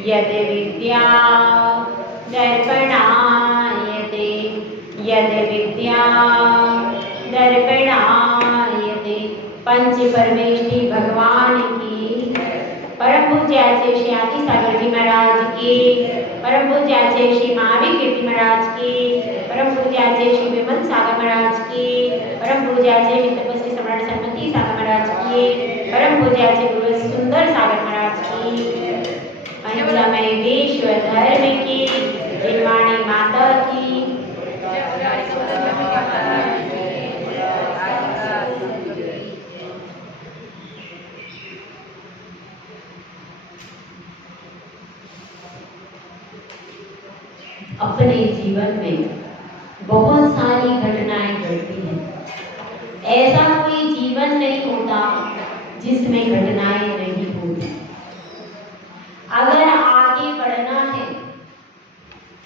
यद् विद्या दर्पणायते, यद् विद्या दर्पणायते। पंच परमेष्ठी भगवान की, परम पूज्य आचार्य श्री आदि सागर जी महाराज की, परम पूज्य आचार्य श्री महावीर कीर्ति महाराज की, परम पूज्य आचार्य श्री विमल सागर महाराज की, परम पूज्य आचार्य श्री तपस्वी सम्राट सरस्वती सागर महाराज की, परम पूज्य आचार्य गुरु सुंदर सागर महाराज की, पंचमय विश्व धर्म की, जिनवाणी माता की, अपने जीवन में बहुत सारी घटनाएं घटती हैं। ऐसा कोई जीवन नहीं होता जिसमें घटनाएं नहीं होती। अगर आगे बढ़ना है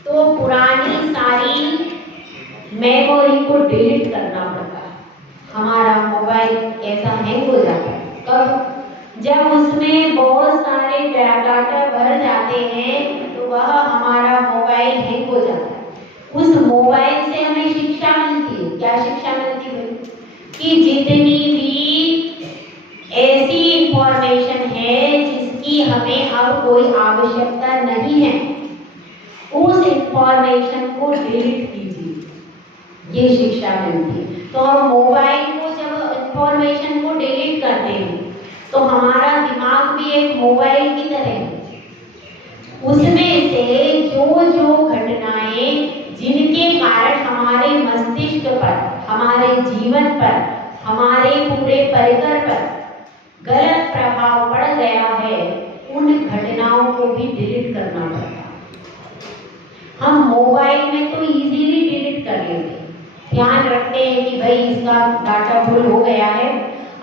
तो पुरानी सारी मेमोरी को डिलीट करना पड़ता है। हमारा मोबाइल ऐसा हैंग हो जाता है कब? जब उसमें बहुत सारे डाटा भर जाते हैं तो वह हमारा मोबाइल हैंग हो जाता है। उस मोबाइल से हमें शिक्षा मिलती है। क्या शिक्षा मिलती है? कि जितनी भी ऐसी इंफॉर्मेशन है जिसकी हमें अब कोई आवश्यकता नहीं है, उस इंफॉर्मेशन को डिलीट कीजिए, ये शिक्षा मिलती है। तो हम मोबाइल को जब इंफॉर्मेशन को डिलीट करते हैं तो हमारा दिमाग भी एक मोबाइल की तरह है। उसमें से जो जो घटनाएं जिनके कारण हमारे मस्तिष्क पर, हमारे जीवन पर, हमारे पूरे परिकर पर गलत प्रभाव पड़ गया है, उन घटनाओं को भी डिलीट करना पड़ता है। हम मोबाइल में तो इजीली डिलीट कर लेते, ध्यान रखते हैं कि भाई इसका डाटा फुल हो गया है,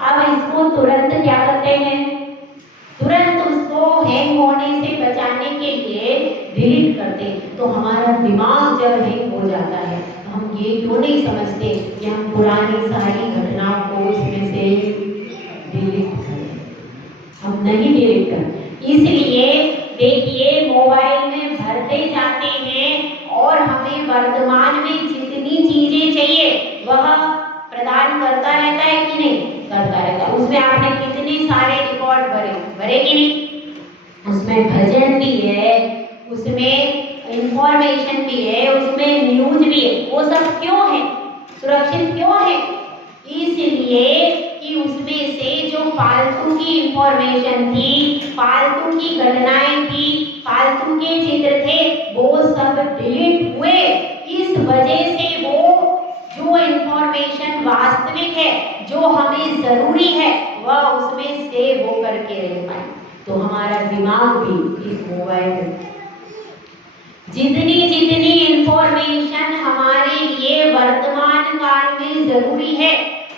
अब इसको तुरंत क्या करते हैं, तुरंत उसको हैंग होने से बचाने के लिए डिलीट करते हैं। तो हमारा दिमाग जब हैंग हो जाता है तो हम ये क्यों नहीं समझते कि हम पुरानी सारी घटनाओं को उसमें से डिलीट करें। हम नहीं डिलीट करते, इसलिए देखिए मोबाइल में भरते जाते हैं और हमें वर्तमान में जितनी चीजें चाहिए वह प्रदान करता रहता है कि नहीं? करता रहता है। उसमें आपने कितने सारे रिकॉर्ड भरे कि नहीं? उसमें भजन भी है, उसमें इंफॉर्मेशन भी है, उसमें न्यूज भी है। वो सब क्यों है? सुरक्षित क्यों है? इसलिए कि उसमें से जो फालतू की इंफॉर्मेशन थी, फालतू की घटनाएं थी, फालतू के चित्र थे, वो सब डिलीट हुए। इस वजह से वो जो इंफॉर्मेशन वास्तविक है, जो हमें जरूरी है, वह उसमें सेव होकर के रह पाए। तो हमारा दिमाग भी इस मोबाइल में जितनी जितनी इंफॉर्मेशन हमारे लिए वर्तमान काल में जरूरी है,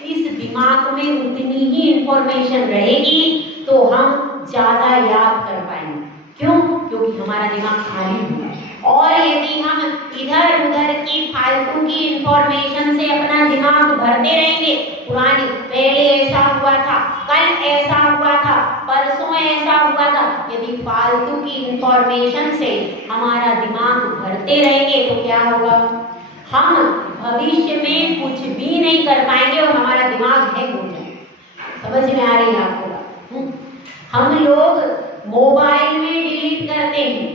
इस दिमाग में उतनी ही इंफॉर्मेशन रहेगी तो हम ज्यादा याद कर पाएंगे। क्यों? क्योंकि हमारा दिमाग खाली है। और यदि हम इधर उधर की फालतू की इंफॉर्मेशन से अपना दिमाग भरते रहेंगे, पुरानी पहले ऐसा हुआ था, कल ऐसा हुआ था, परसों ऐसा हुआ था, यदि फालतू की इंफॉर्मेशन से हमारा दिमाग भरते रहेंगे तो क्या होगा? हम भविष्य में कुछ भी नहीं कर पाएंगे और हमारा दिमाग हैंग हो जाएगा। समझ में आ रही है आपको? हम लोग मोबाइल में डिलीट करते हैं,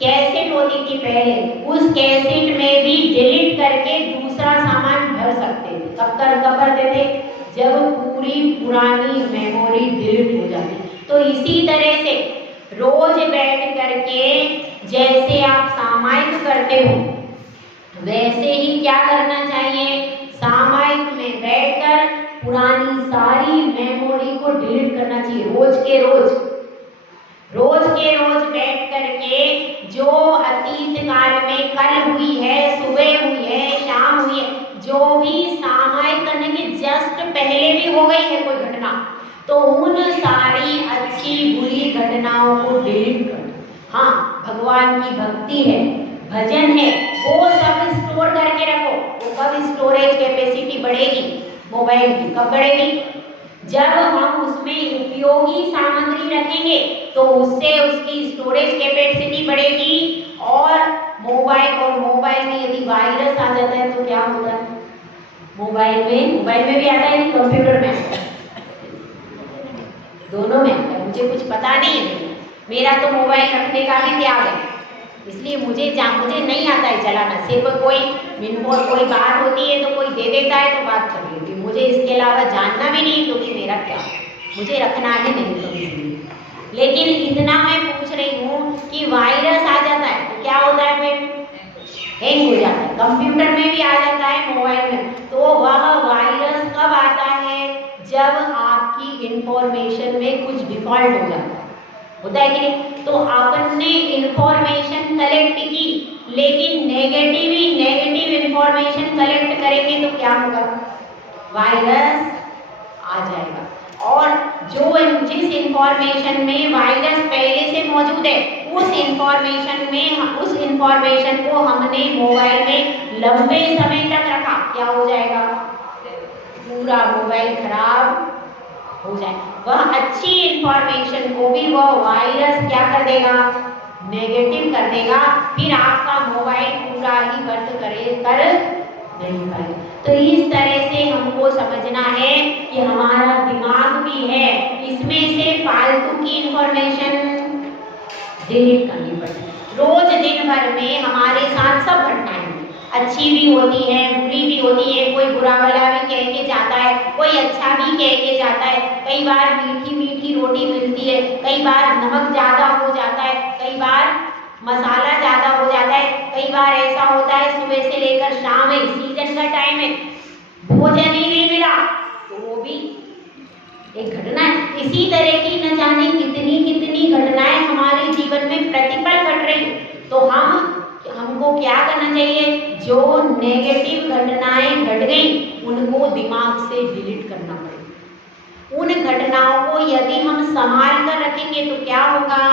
कैसेट होती थी पहले, उस कैसेट में भी डिलीट करके दूसरा सामान भर सकते थे। कब करते थे? जब पूरी पुरानी मेमोरी डिलीट हो जाती। तो इसी तरह से रोज बैठ करके जैसे आप सामायिक करते हो, वैसे ही क्या करना चाहिए? सामायिक में बैठकर पुरानी सारी मेमोरी को डिलीट करना चाहिए। रोज के रोज बैठ करके जो अतीत काल में कल हुई है, सुबह हुई है, शाम हुई है, जो भी सामायिक करने के जस्ट पहले भी हो गई है कोई घटना, तो उन सारी अच्छी बुरी घटनाओं को डिलीट कर। हाँ, भगवान की भक्ति है, भजन है, वो सब स्टोर करके रखो। वो कब स्टोरेज कैपेसिटी बढ़ेगी मोबाइल की? कब बढ़ेगी? जब हम उसमें उपयोगी सामग्री रखेंगे तो उससे उसकी स्टोरेज कैपेसिटी बढ़ेगी। और मोबाइल में यदि वायरस आ जाता है तो क्या होता है? मोबाइल में भी आता है कि कंप्यूटर में आता है? दोनों में आता है। मुझे कुछ पता नहीं है, मेरा तो मोबाइल रखने का भी त्याग है, इसलिए मुझे नहीं आता है चलाना। सिर्फ कोई बात होती है तो कोई दे देता है तो बात कर लेती हूँ, मुझे इसके अलावा जानना भी नहीं क्योंकि मेरा क्या, मुझे रखना ही नहीं तो इसलिए। लेकिन इतना मैं पूछ रही हूँ कि वायरस आ जाता है तो क्या होता है? फिर हैंग हो जाता है, कंप्यूटर में भी आ जाता है, मोबाइल में। तो वह वायरस कब आता है? जब आपकी इंफॉर्मेशन में कुछ डिफॉल्ट हो जाता है, होता है कि नहीं? तो आपने इंफॉर्मेशन कलेक्ट की, लेकिन नेगेटिव इंफॉर्मेशन कलेक्ट करेंगे तो क्या होगा? वायरस आ जाएगा। और जिस इंफॉर्मेशन में वायरस पहले से मौजूद है, उस इंफॉर्मेशन को हमने मोबाइल में लंबे समय तक रखा, क्या हो जाएगा? पूरा मोबाइल खराब हो जाए। वह अच्छी इंफॉर्मेशन को भी वह वायरस क्या कर देगा? नेगेटिव कर देगा। फिर आपका मोबाइल पूरा ही वर्क कर नहीं पाएगा। तो इस तरह से हमको समझना है कि हमारा दिमाग भी है, इसमें से फालतू की इंफॉर्मेशन डिलीट करनी पड़ती है। रोज दिन भर में हमारे साथ सब घटनाएं अच्छी भी होती है, बुरी भी होती है, कोई बुरा भला भी कह के जाता है, कोई अच्छा भी कह के जाता है। कई बार मीठी रोटी मिलती है, कई बार नमक ज्यादा हो जाता है, कई बार मसाला ज्यादा हो जाता है, कई बार ऐसा होता है सुबह से लेकर शाम है, सीजन का टाइम है, भोजन ही नहीं मिला, तो वो भी एक घटना है। इसी तरह की न जाने कितनी घटनाएं हमारे जीवन में प्रतिपल घट रही। तो हमको क्या करना चाहिए? जो नेगेटिव घटनाएं घट गई उनको दिमाग से डिलीट करना पड़ेगा। उन घटनाओं को यदि हम संभाल कर रखेंगे तो क्या होगा?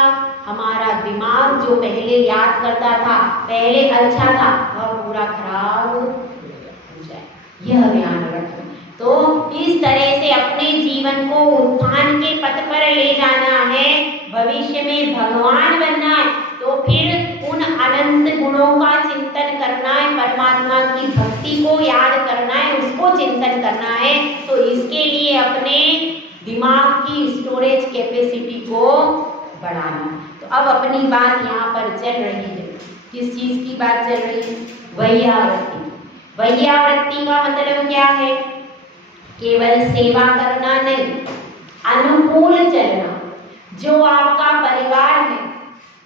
हमारा दिमाग जो पहले याद करता था, पहले अच्छा था, वह पूरा खराब हो जाए। यह ध्यान रखें। तो इस तरह से अपने जीवन को उत्थान के पथ पर ले जाना है, भविष्य में भगवान बनना है, तो फिर उन अनंत गुणों का चिंतन करना है, परमात्मा की भक्ति को याद करना है, उसको चिंतन करना है। तो इसके लिए अपने दिमाग की स्टोरेज कैपेसिटी को बढ़ाना। तो अब अपनी बात यहाँ पर चल रही है, किस चीज की बात चल रही है? वैयावृत्ति। वैयावृत्ति का मतलब क्या है? केवल सेवा करना नहीं, अनुकूल चलना। जो आपका परिवार है,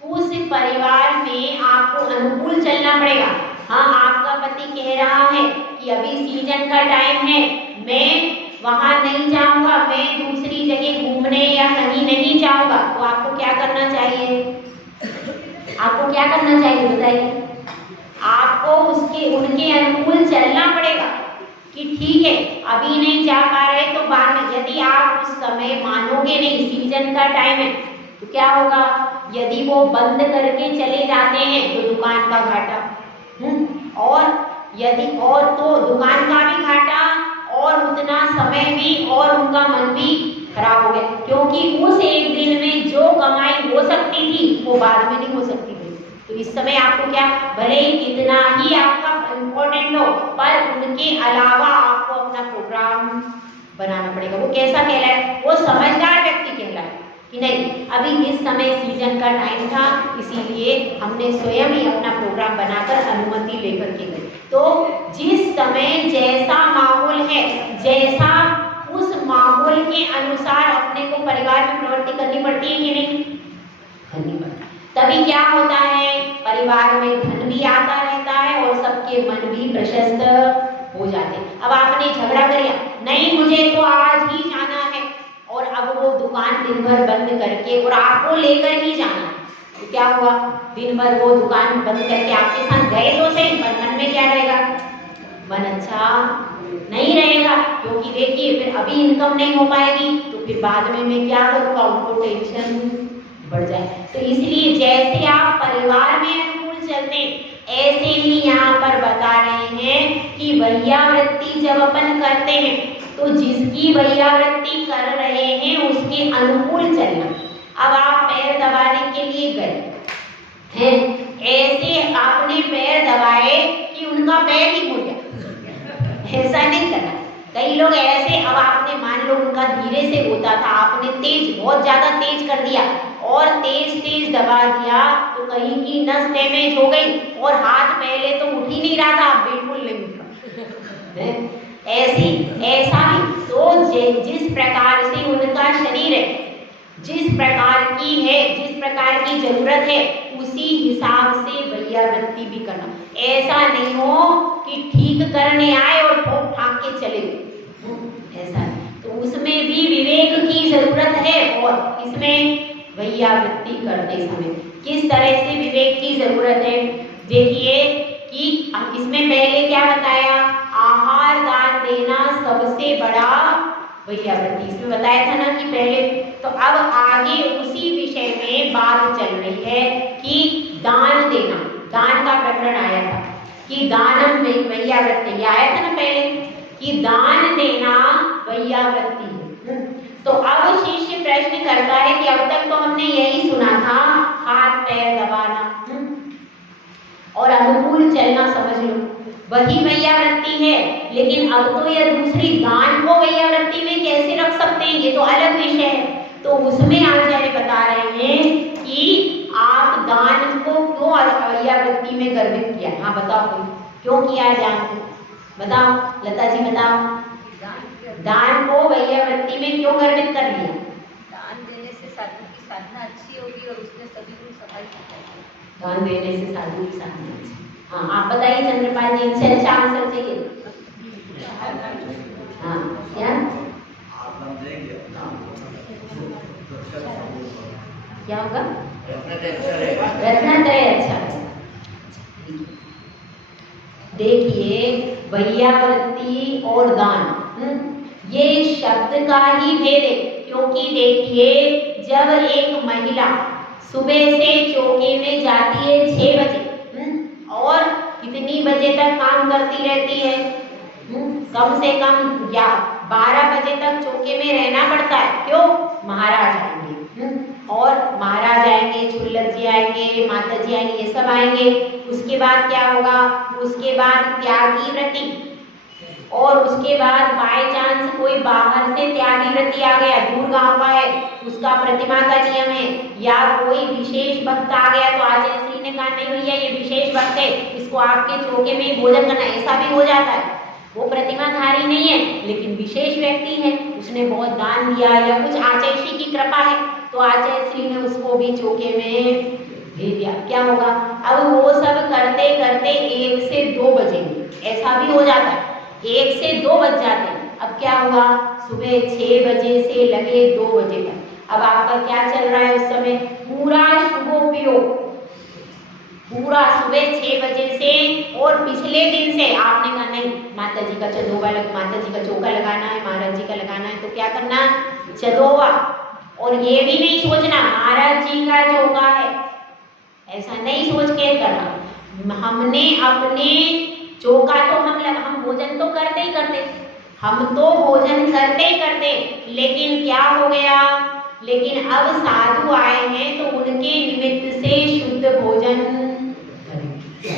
उस परिवार में आपको अनुकूल चलना पड़ेगा। हाँ, आपका पति कह रहा है कि अभी सीजन का टाइम है, मैं वहां नहीं जाऊंगा, मैं दूसरी जगह घूमने या कहीं नहीं जाऊंगा, तो आपको क्या करना चाहिए? आपको क्या करना चाहिए बताइए? आपको उनके अनुकूल चलना पड़ेगा कि ठीक है अभी नहीं जा पा रहे तो बाद में। यदि आप उस समय मानोगे नहीं, सीजन का टाइम है, तो क्या होगा? यदि वो बंद करके चले जाते हैं तो दुकान का घाटा, और तो दुकान का भी घाटा और उतना समय भी और उनका मन भी खराब हो गया, क्योंकि उस एक दिन में जो कमाई हो सकती थी वो बाद में नहीं हो सकती थी। तो इस समय आपको क्या, भले ही कितना ही आपका इम्पोर्टेंट हो, पर उनके अलावा आपको अपना प्रोग्राम बनाना पड़ेगा। वो कैसा कहलाए? वो समझदार व्यक्ति कहलाए कि नहीं, अभी इस समय सीजन का टाइम था, इसीलिए हमने स्वयं ही अपना प्रोग्राम बनाकर अनुमति लेकर के गए। तो जिस समय जैसा माहौल है, जैसा उस माहौल के अनुसार अपने को परिवार में प्रवृत्ति करनी पड़ती है कि नहीं? करनी पड़ती। तभी क्या होता है? परिवार में धन भी आता रहता है और सबके मन भी प्रशस्त हो जाते हैं। अब आपने झगड़ा कर लिया, नहीं मुझे तो आज ही जाना है, और अब वो दुकान दिन भर बंद करके और आपको लेकर ही जाना है, तो क्या हुआ? दिन भर वो दुकान बंद करके आपके साथ गए तो सही, पर मन में क्या रहेगा? मन अच्छा नहीं रहेगा, क्योंकि देखिए फिर अभी इनकम नहीं हो पाएगी तो फिर बाद में मैं क्या करूँगा? उनको टेंशन बढ़ जाए। तो इसलिए जैसे आप परिवार में अनुकूल चलते, ऐसे ही यहाँ पर बता रहे हैं कि वैयावृत्ति जब अपन करते हैं तो जिसकी वैयावृत्ति कर्म अनुकूल चलना। अब आप पैर दबाने के लिए गए हैं, ऐसे आपने पैर दबाए कि उनका पैर ही मुड़ गया, ऐसा नहीं करना। कई लोग ऐसे, अब आपने मान लो उनका धीरे से होता था, आपने तेज, बहुत ज्यादा तेज कर दिया और तेज दबा दिया तो कहीं की नस डैमेज हो गई और हाथ पहले तो उठ ही नहीं रहा था, बिल्कुल नहीं उठा। ऐसा भी तो जिस प्रकार से उनका शरीर है, जिस प्रकार की जरूरत है, उसी हिसाब से वैयावृत्ति भी करना। ऐसा नहीं हो कि ठीक करने आए और ठोक ठाक के चले गए, ऐसा नहीं। तो उसमें भी विवेक की जरूरत है। और इसमें वैयावृत्ति करते समय किस तरह से विवेक की जरूरत है, देखिए कि इसमें पहले क्या बताया, आहार दान देना सबसे बड़ा वैयावृत्ति, इसमें बताया था ना कि पहले। तो अब आगे उसी विषय में बात चल रही है कि दान देना, दान का प्रकरण आया था कि दानम वैयावृत्ति आया था ना पहले, कि दान देना वैयावृत्ति है। तो अब शिष्य प्रश्न करता है कि अब तक तो हमने यही सुना था, हाथ पैर दबाना और अनुकूल चलना, समझ लो वही वैयावृत्ति है, लेकिन अब तो यह दूसरी दान को वैयावृत्ति में कैसे रख सकते हैं, ये तो अलग विषय है। तो उसमें आचार्य बता रहे हैं कि आप दान को क्यों वैयावृत्ति में गर्भित किया। हाँ बताओ कोई, क्यों किया दान को, बताओ लता जी बताओ, दान को वैयावृत्ति में क्यों गर्भित कर लिया। दान देने से साधु की साधना अच्छी होगी और उसमें सभी को सफाई होगी। दान देने से साधु की साधना अच्छी। हाँ आप बताइए चंद्रपाल जी, इनसे अच्छा आंसर चाहिए। हाँ क्या क्या होगा, रत्नत्रय अच्छा है। देखिए वैयावृत्ति और दान, ये शब्द का ही भेद है, क्योंकि देखिए जब एक महिला सुबह से चौके में जाती है 6 बजे और कितनी बजे तक काम करती रहती है, कम से कम या 12 बजे तक चौके में रहना पड़ता है। क्यों, महाराज आएंगे और महाराज आएंगे, छुल्लक जी आएंगे, माता जी आएंगे, ये सब आएंगे। उसके बाद क्या होगा, उसके बाद त्यागी व्रती, और उसके बाद बाय चांस कोई बाहर से त्यागी व्रती आ गया, दूर गांव का है, उसका प्रतिमा का नियम है, या कोई विशेष भक्त आ गया तो आचार्य श्री ने कहा नहीं भैया ये विशेष भक्त है, इसको आपके चौके में भोजन करना, ऐसा भी हो जाता है। वो प्रतिमाधारी नहीं है लेकिन विशेष व्यक्ति है, उसने बहुत दान दिया या कुछ आचार्य श्री की कृपा है, तो आचार्य श्री ने उसको भी चौके में भेज दिया। क्या होगा, अब वो सब करते करते 1 से 2 बजेंगे, ऐसा भी हो जाता है, 1 से 2 बज जाते हैं। अब क्या हुआ, सुबह 6 बजे से लगे 2 बजे तक, अब आपका क्या चल रहा है उस समय, पूरा शुभोपयोग, पूरा सुबह 6 बजे से, और पिछले दिन से आपने कहा नहीं माता जी का चदोवा माता जी का चौका लगाना है, महाराज जी का लगाना है, तो क्या करना, चदोवा। और ये भी नहीं सोचना महाराज जी का चौका है, ऐसा नहीं सोच के करना। हमने अपने चौका तो हम भोजन तो करते ही करते, हम तो भोजन करते ही करते, लेकिन क्या हो गया, लेकिन अब साधु आए हैं तो उनके निमित्त से शुद्ध भोजन करेंगे।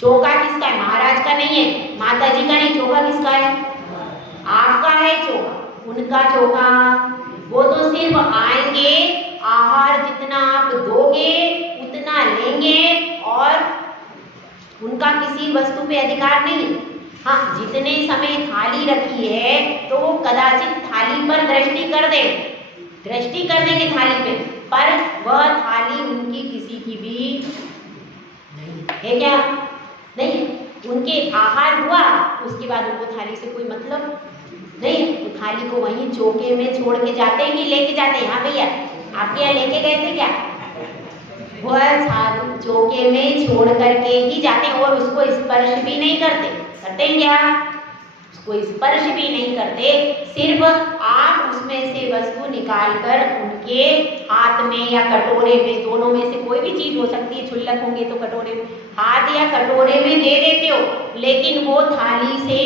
चौका किसका है, महाराज का नहीं है, माता जी का नहीं, चौका किसका है, आपका है चौका, उनका चौका। वो तो सिर्फ आएंगे, आहार जितना आप दोगे उतना लेंगे, और उनका किसी वस्तु पे अधिकार नहीं है। हाँ, जितने समय थाली रखी है तो वो कदाचित थाली पर दृष्टि कर देंगे थाली पे, पर वह थाली उनकी किसी की भी नहीं है, क्या नहीं है, उनके आहार हुआ उसके बाद उनको थाली से कोई मतलब नहीं, तो थाली को वहीं चौके में छोड़ के जाते हैं कि लेके जाते हैं। हाँ भैया आपके यहाँ लेके गए थे क्या, वह साधु चौके में छोड़ करके ही जाते हैं, और उसको स्पर्श भी नहीं करते क्या, उसको स्पर्श भी नहीं करते, सिर्फ आप उसमें से वस्तु निकाल कर उनके हाथ में या कटोरे में, दोनों में से कोई भी चीज हो सकती है, छुल्लक होंगे तो कटोरे में, हाथ या कटोरे में दे देते हो, लेकिन वो थाली से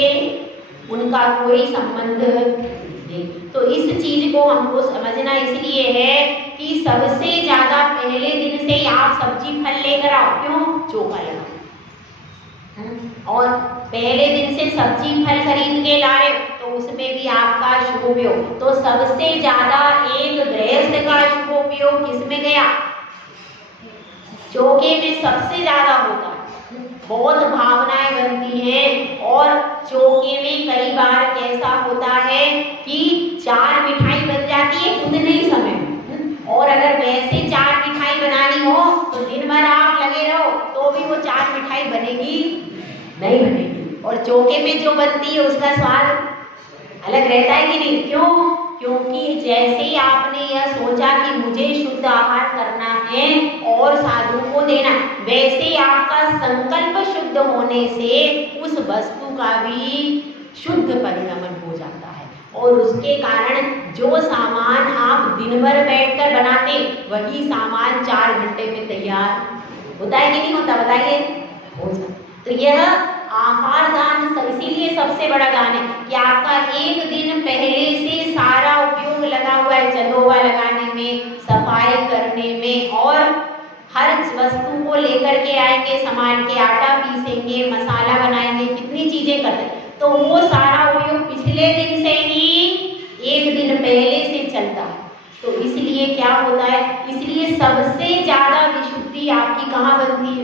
उनका कोई संबंध जी, तो इस चीज को हमको समझना इसलिए है कि सबसे ज्यादा पहले दिन से ही आप सब्जी फल लेकर आओ। क्यों? चोखा लगा। और पहले दिन से सब्जी फल खरीद के ला रहे हो तो उसमें भी आपका शुभ उपयोग। तो सबसे ज्यादा एक गृहस्थ का शुभ उपयोग किसमें गया? चोखे में सबसे ज्यादा होता है। बहुत भावनाएं बनती हैं और चोखे में कई बार कैसा होता है कि 4 मिठाई बन जाती है उतने ही समय में। और अगर वैसे 4 मिठाई बनानी हो तो दिन भर आप लगे रहो तो भी वो 4 मिठाई बनेगी नहीं बनेगी। और चोखे में जो बनती है उसका स्वाद अलग रहता है कि नहीं? क्यों? क्योंकि जैसे ही आपने यह सोचा कि मुझे शुद्ध आहार करना है और साधु को देना, वैसे ही आपका संकल्प शुद्ध होने से उस वस्तु का भी शुद्ध परिणमन हो जाता है। और उसके कारण जो सामान आप दिन भर बैठकर बनाते वही सामान 4 घंटे में तैयार होता है कि नहीं होता? बताइए। हो जाता। तो यह आहार दान इसीलिए सबसे बड़ा दान है कि आपका एक दिन पहले से सारा उपयोग लगा हुआ है, चंदोवा लगाने में, सफाई करने में, और हर वस्तु को लेकर के आएंगे, सामान के आटा पीसेंगे, मसाला बनाएंगे, कितनी चीजें करते हैं। तो वो सारा उपयोग पिछले दिन से ही एक दिन पहले से चलता है। तो इसलिए क्या होता है? इसलिए सबसे ज्यादा विशुद्धि आपकी कहाँ बनती है?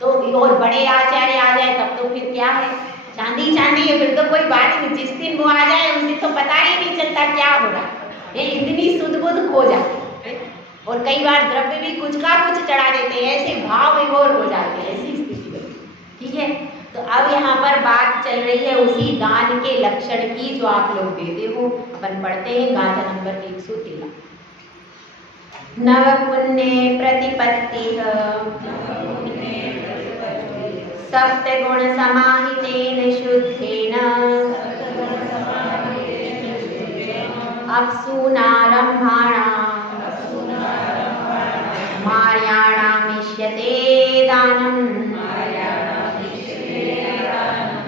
तो और बड़े आचार्य आ जाए तब तो फिर क्या है? चांदी चांदी है, फिर तो कोई बात नहीं। जिस दिन वो आ जाए उस दिन तो पता ही नहीं चलता क्या हो रहा है। इतनी सुध बुध खो जाती है। और कई बार द्रव्य भी कुछ का कुछ चढ़ा देते हैं, ऐसे भाव विभोर हो जाते हैं, ऐसी स्थिति होती। ठीक है, तो अब यहाँ पर बात चल रही है उसी दान के लक्षण की जो आप लोग देते हो। अपन पढ़ते हैं गाथा नंबर 113। नव पुण्य प्रतिपत्तिः सप्तगुण समाहितेन शुद्धेन अप्सूनारम्भाणां मार्याणामिष्यते दानम्।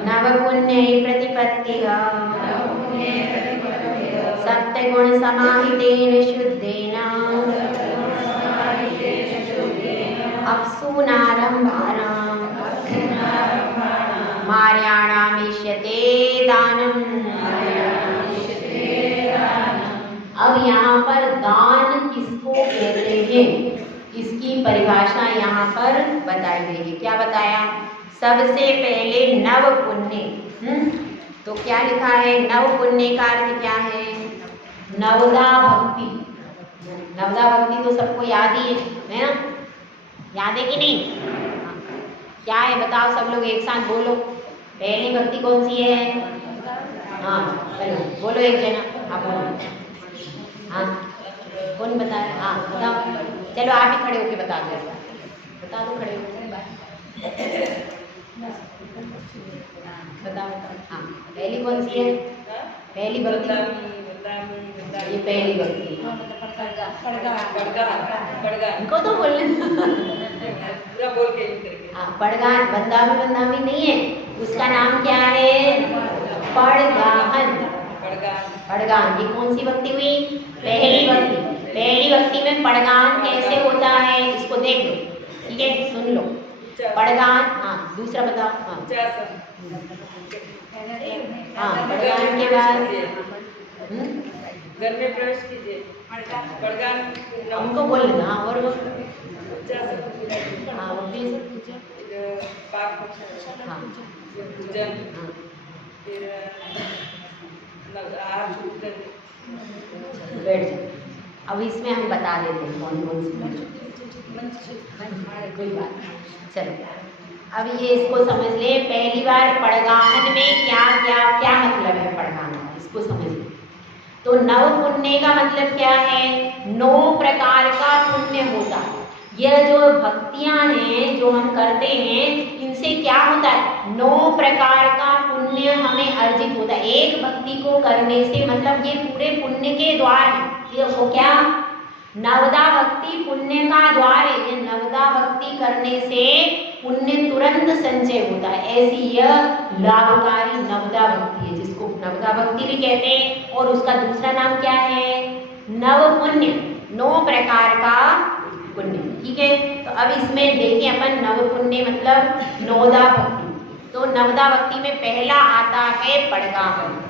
नवपुण्यै प्रतिपत्तिः सप्तगुण समाहितेन शुद्धेन अप्सूनारम्भाणां मार्याणामिष्यते दानम्। अब यहाँ पर दान किसको कहते हैं इसकी परिभाषा यहाँ पर बताई गई है। क्या बताया? सबसे पहले नव पुण्य। तो क्या लिखा है? नव पुण्य का अर्थ क्या है? नवदा भक्ति। नवदा भक्ति तो सबको याद ही है ना? याद है कि नहीं? क्या है बताओ, सब लोग एक साथ बोलो। पहली भक्ति कौन सी है? हाँ चलो बोलो, एक जना आप बोलो। हाँ कौन बता रहा है? हाँ बताओ, चलो आप ही खड़े होके बता दो, बता दो खड़े होके। बताओ बताओ। हाँ पहली कौन सी है? पहली भक्ति ये पहली भक्ति इनको तो बोलने बोल के। हाँ पड़गान, बंदावी नहीं है, उसका नाम क्या है? पड़गाहन। पड़गान ये कौन सी भक्ति हुई? पहली भक्ति। पहली भक्ति में पड़गान कैसे होता है इसको देख लो, ठीक है? सुन लो पड़गान। हाँ दूसरा बताओ। हाँ पड़गान के बाद घर में प्रवेश कीजिए। पड़गान उनको बोल लेना। हाँ और वो हाँ वो प्लीज पाप हाँ पूजन, फिर बैठ जाओ। अब इसमें हम बता देते हैं कौन कौन सी कोई बात नहीं। चलो अब ये इसको समझ ले। पहली बार पड़गाहन में क्या क्या क्या मतलब है? पड़गाहन इसको समझ ले। तो नव पुण्य का मतलब क्या है? 9 प्रकार का पुण्य होता है। यह जो भक्तियां हैं जो हम करते हैं इनसे क्या होता है? 9 प्रकार का पुण्य हमें अर्जित होता है। एक भक्ति को करने से मतलब ये पूरे पुण्य के द्वार है। ये वो क्या? नवदा भक्ति पुण्य का द्वार है। ये नवदा भक्ति करने से पुण्य तुरंत संचय होता है। ऐसी यह लाभकारी नवदा भक्ति है जिसको नवदा दुर्गा भक्ति भी कहते हैं। और उसका दूसरा नाम क्या है? नव पुण्य, 9 प्रकार का पुण्य। ठीक है, तो अब इसमें देखिए अपन नव पुण्य मतलब नवदा भक्ति। तो नवदा भक्ति में पहला आता है पड़गाहन।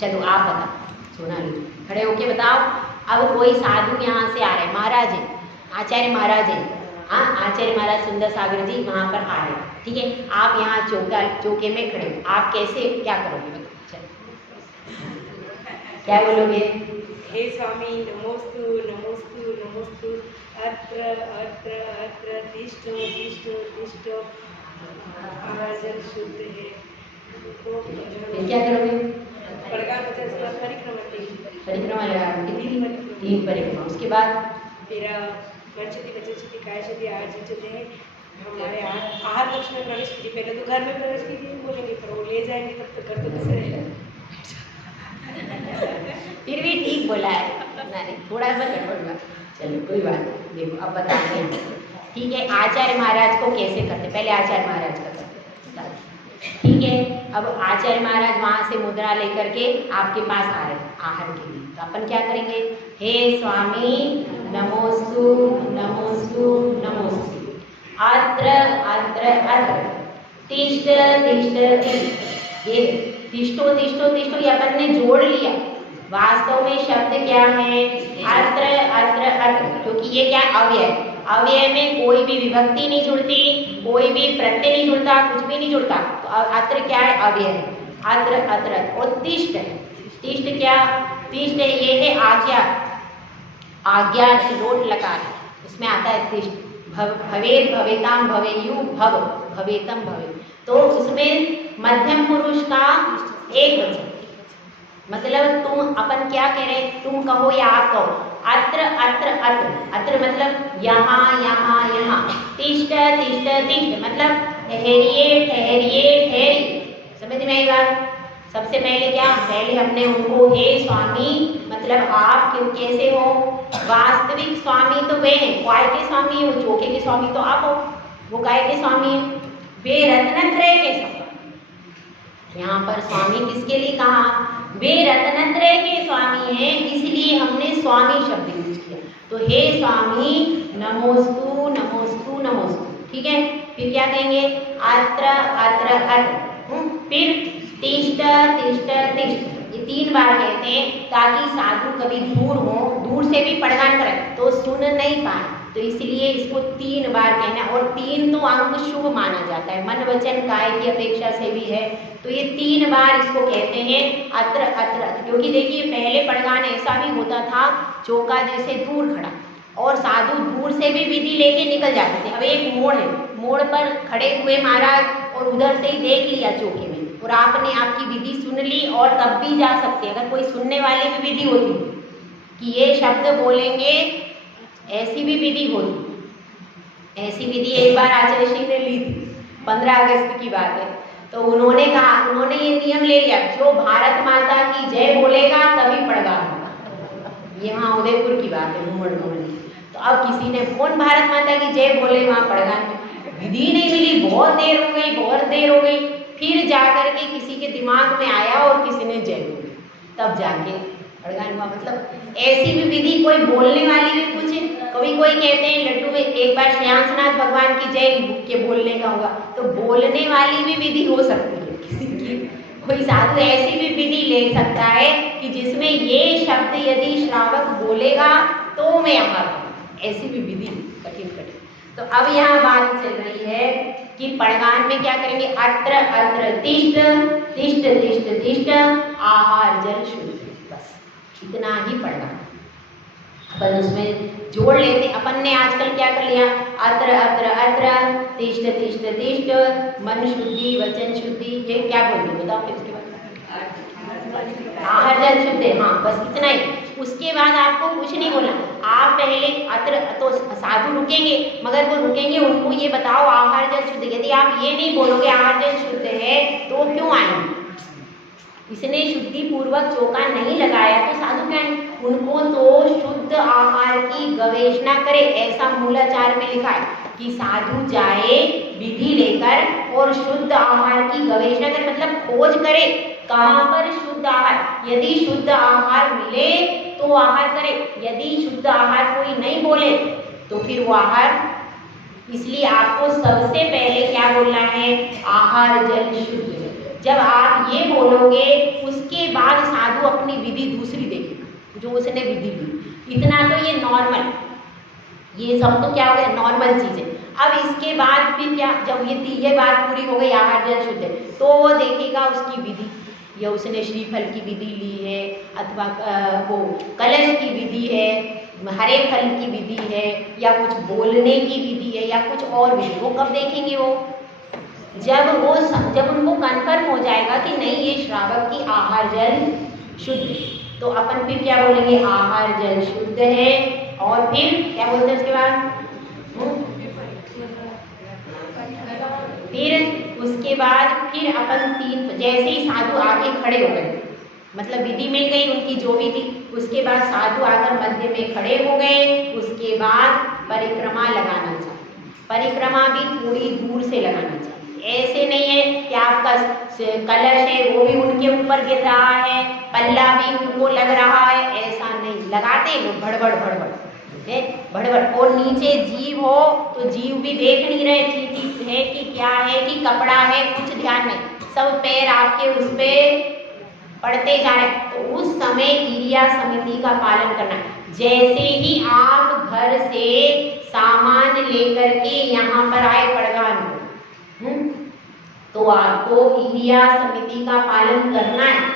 चलो आप बताओ, सोनाली खड़े होके बताओ। अब कोई साधु यहाँ से आ रहे, महाराज है, आचार्य महाराज है, हाँ आचार्य महाराज सुंदर सागर जी वहाँ पर आ रहे हैं। ठीक है, आप यहाँ चौके में खड़े हो, आप कैसे क्या करोगे बताओ? क्या बोलोगे? हे स्वामी नमोस्तु नमोस्तु नमोस्तु अत्र अत्र अत्र तिष्ठ तिष्ठ तिष्ठ आवाजन शुद्ध है। तो फिर क्या करोगे? पड़गा 50 परिक्रमा लगा 3 परिक्रमा। उसके बाद फिर वंशति वचनशति कायशति आचर्यते है। हमारे आहार कक्ष में प्रवेश कीजिए। पहले तो घर में प्रवेश कीजिए बोलेंगे, पर वो ले जाएंगे तब तक घर तो कैसे रहेगा। फिर भी ठीक बोला है, नहीं थोड़ा सा गड़बड़ हुआ। चलो कोई बात नहीं, देखो अब बताते हैं। ठीक है, आचार्य महाराज को कैसे करते? पहले आचार्य महाराज का करते। ठीक है, अब आचार्य महाराज वहाँ से मुद्रा लेकर के आपके पास आ रहे हैं आहार के लिए। तो अपन क्या करेंगे? हे स्वामी नमोस्तु नमोस्तु नमोस्तु अत्र अत्र अत्र तिष्ठ तिष्ठ तिष्ठ। ये तिष्ठो तिष्ठो तिष्ठो ये अपन ने जोड़ लिया। वास्तव में शब्द क्या है? अत्र अत्र अत्र, क्योंकि ये क्या अव्यय, अव्यय में कोई भी विभक्ति नहीं जुड़ती, कोई भी प्रत्यय नहीं जुड़ता, कुछ भी नहीं जुड़ता। तो अत्र क्या है? अव्यय है। अत्र अत्र और तिष्ठ है। तिष्ठ क्या? तिष्ठ ये है आज्ञा, आज्ञा लोट लकार है, उसमें आता है तिष्ठ। भवेत भवेताम भवेयु भव भवेतम भवे, तो उसमें मध्यम पुरुष का एक वचन, मतलब तुम, अपन क्या कह रहे हैं? तुम कहो या आप कहो। अत्र अत्र अत्र, अत्र मतलब यहाँ यहाँ यहाँ। तिष्ठ तिष्ठ तिष्ठ मतलब ठहरिए ठहरिए ठहरिए। समझ में आई बात? सबसे पहले क्या? पहले हमने उनको हे स्वामी मतलब आप क्यों कैसे हो? वास्तविक स्वामी तो वे हैं, काय के स्वामी हो? चौके के स्वामी तो आप हो। वो काय के स्वामी है? वे रत्नत्रय के स्वामी। यहाँ पर स्वामी किसके लिए कहा? वे रत्नत्रय के स्वामी हैं, इसलिए हमने स्वामी शब्द यूज किया। तो हे स्वामी नमोस्तु नमोस्तु नमोस्तु। ठीक है, फिर क्या कहेंगे? अत्र अत्र अत्र। फिर तिष्ठ तिष्ठ तिष्ठ, ये 3 बार कहते हैं ताकि साधु कभी दूर हो, दूर से भी पढ़गान करें तो सुन नहीं पाए, तो इसलिए इसको 3 बार कहना। और 3 तो अंक शुभ माना जाता है, मन वचन काय की अपेक्षा से भी है, तो ये 3 बार इसको कहते हैं अत्र अत्र। क्योंकि देखिए पहले पढ़गान ऐसा भी होता था, चौका जैसे दूर खड़ा और साधु दूर से भी विधि लेके निकल जाते थे। अब एक मोड़ है, मोड़ पर खड़े हुए महाराज और उधर से ही देख लिया चौके में, और आपने आपकी विधि सुन ली और तब भी जा सकते। अगर कोई सुनने वाली भी विधि होती कि ये शब्द बोलेंगे, ऐसी भी विधि होती। ऐसी विधि एक बार आचार्य श्री ने ली थी, 15 अगस्त की बात है। तो उन्होंने कहा, उन्होंने ये नियम ले लिया, जो भारत माता की जय बोलेगा तभी पढ़गान होगा। ये वहाँ उदयपुर की बात है, मुंबई में। तो अब किसी ने कौन भारत माता की जय बोले वहाँ पढ़गान में? विधि नहीं मिली, बहुत देर हो गई, बहुत देर हो गई। फिर जाकर के किसी के दिमाग में आया और किसी ने जय बोली, तब जाके पढ़गान हुआ। मतलब ऐसी भी विधि, कोई बोलने वाली भी कुछ, कभी कोई कहते हैं लड्डू में एक बार श्रेयांसनाथ भगवान की जय के बोलने का होगा, तो बोलने वाली भी विधि हो सकती है किसी की। कोई साधु ऐसी भी विधि ले सकता है कि जिसमें ये शब्द यदि श्रावक बोलेगा तो मैं अमर हूँ, ऐसी भी विधि कठिन कठिन। तो अब यहाँ बात चल रही है कि पढ़गान में क्या करेंगे? अत्र अत्र तिष्ठ तिष्ठ तिष्ठ तिष्ठ आहार जल शुद्ध, बस इतना ही पढ़गान। अपन उसमें जोड़ लेते। अपन ने आजकल क्या कर लिया? अत्र अत्र अत्र तिष्ठ तिष्ठ तिष्ठ, मन शुद्धि वचन शुद्धि, ये क्या बोलते बताओ? फिर उसके बाद आहार जल शुद्ध, हाँ बस इतना ही। उसके बाद आपको कुछ नहीं बोलना। आप पहले अत्र, तो साधु रुकेंगे, मगर वो रुकेंगे, उनको ये बताओ आहार जल शुद्ध। यदि आप ये नहीं बोलोगे आहार जल शुद्ध है, तो क्यों आएंगे? इसने शुद्धि पूर्वक चौका नहीं लगाया तो साधु क्या है? उनको तो शुद्ध आहार की गवेषणा करे, ऐसा मूलाचार में लिखा है कि साधु जाए विधि लेकर और शुद्ध आहार की गवेषणा करे, मतलब खोज करे कहाँ पर? शुद्ध आहार। यदि शुद्ध आहार मिले तो आहार करे, यदि शुद्ध आहार कोई नहीं बोले तो फिर वो आहार। इसलिए आपको सबसे पहले क्या बोलना है? आहार जल शुद्ध। जब आप ये बोलोगे उसके बाद साधु अपनी विधि दूसरी देखेगा जो उसने विधि ली। इतना तो ये नॉर्मल, ये सब तो क्या हो गया? नॉर्मल चीजें। अब इसके बाद फिर क्या? जब ये बात पूरी हो गई आहार जल शुद्ध, तो वो देखेगा उसकी विधि, या उसने श्रीफल की विधि ली है अथवा वो कलश की विधि है, हरे फल की विधि है, या कुछ बोलने की विधि है, या कुछ और विधि। वो कब देखेंगे? वो जब उनको कन्फर्म हो जाएगा कि नहीं ये श्रावक की आहार जल शुद्ध, तो अपन फिर क्या बोलेंगे? आहार जल शुद्ध है। और फिर क्या बोलते हैं उसके बाद? फिर उसके बाद फिर अपन तीन, जैसे ही साधु आके खड़े हो गए, मतलब विधि मिल गई उनकी जो भी थी, उसके बाद साधु आकर मध्य में खड़े हो गए। उसके बाद परिक्रमा लगाना चाहिए। परिक्रमा भी थोड़ी दूर से लगाना चाहिए। ऐसे नहीं है कि आपका कलश है वो भी उनके ऊपर गिर रहा है, पल्ला भी उनको लग रहा है, ऐसा नहीं लगाते लोग, भड़बड़ भड़बड़ भड़बड़। और नीचे जीव हो तो जीव भी देख नहीं रहे चीटी है कि क्या है कि कपड़ा है, कुछ ध्यान नहीं, सब पैर आपके उस पे पढ़ते जा रहे। तो उस समय क्रिया समिति का पालन करना। जैसे ही आप घर से सामान लेकर के यहाँ पर आए पड़गान को, तो आपको क्रिया समिति का पालन करना है।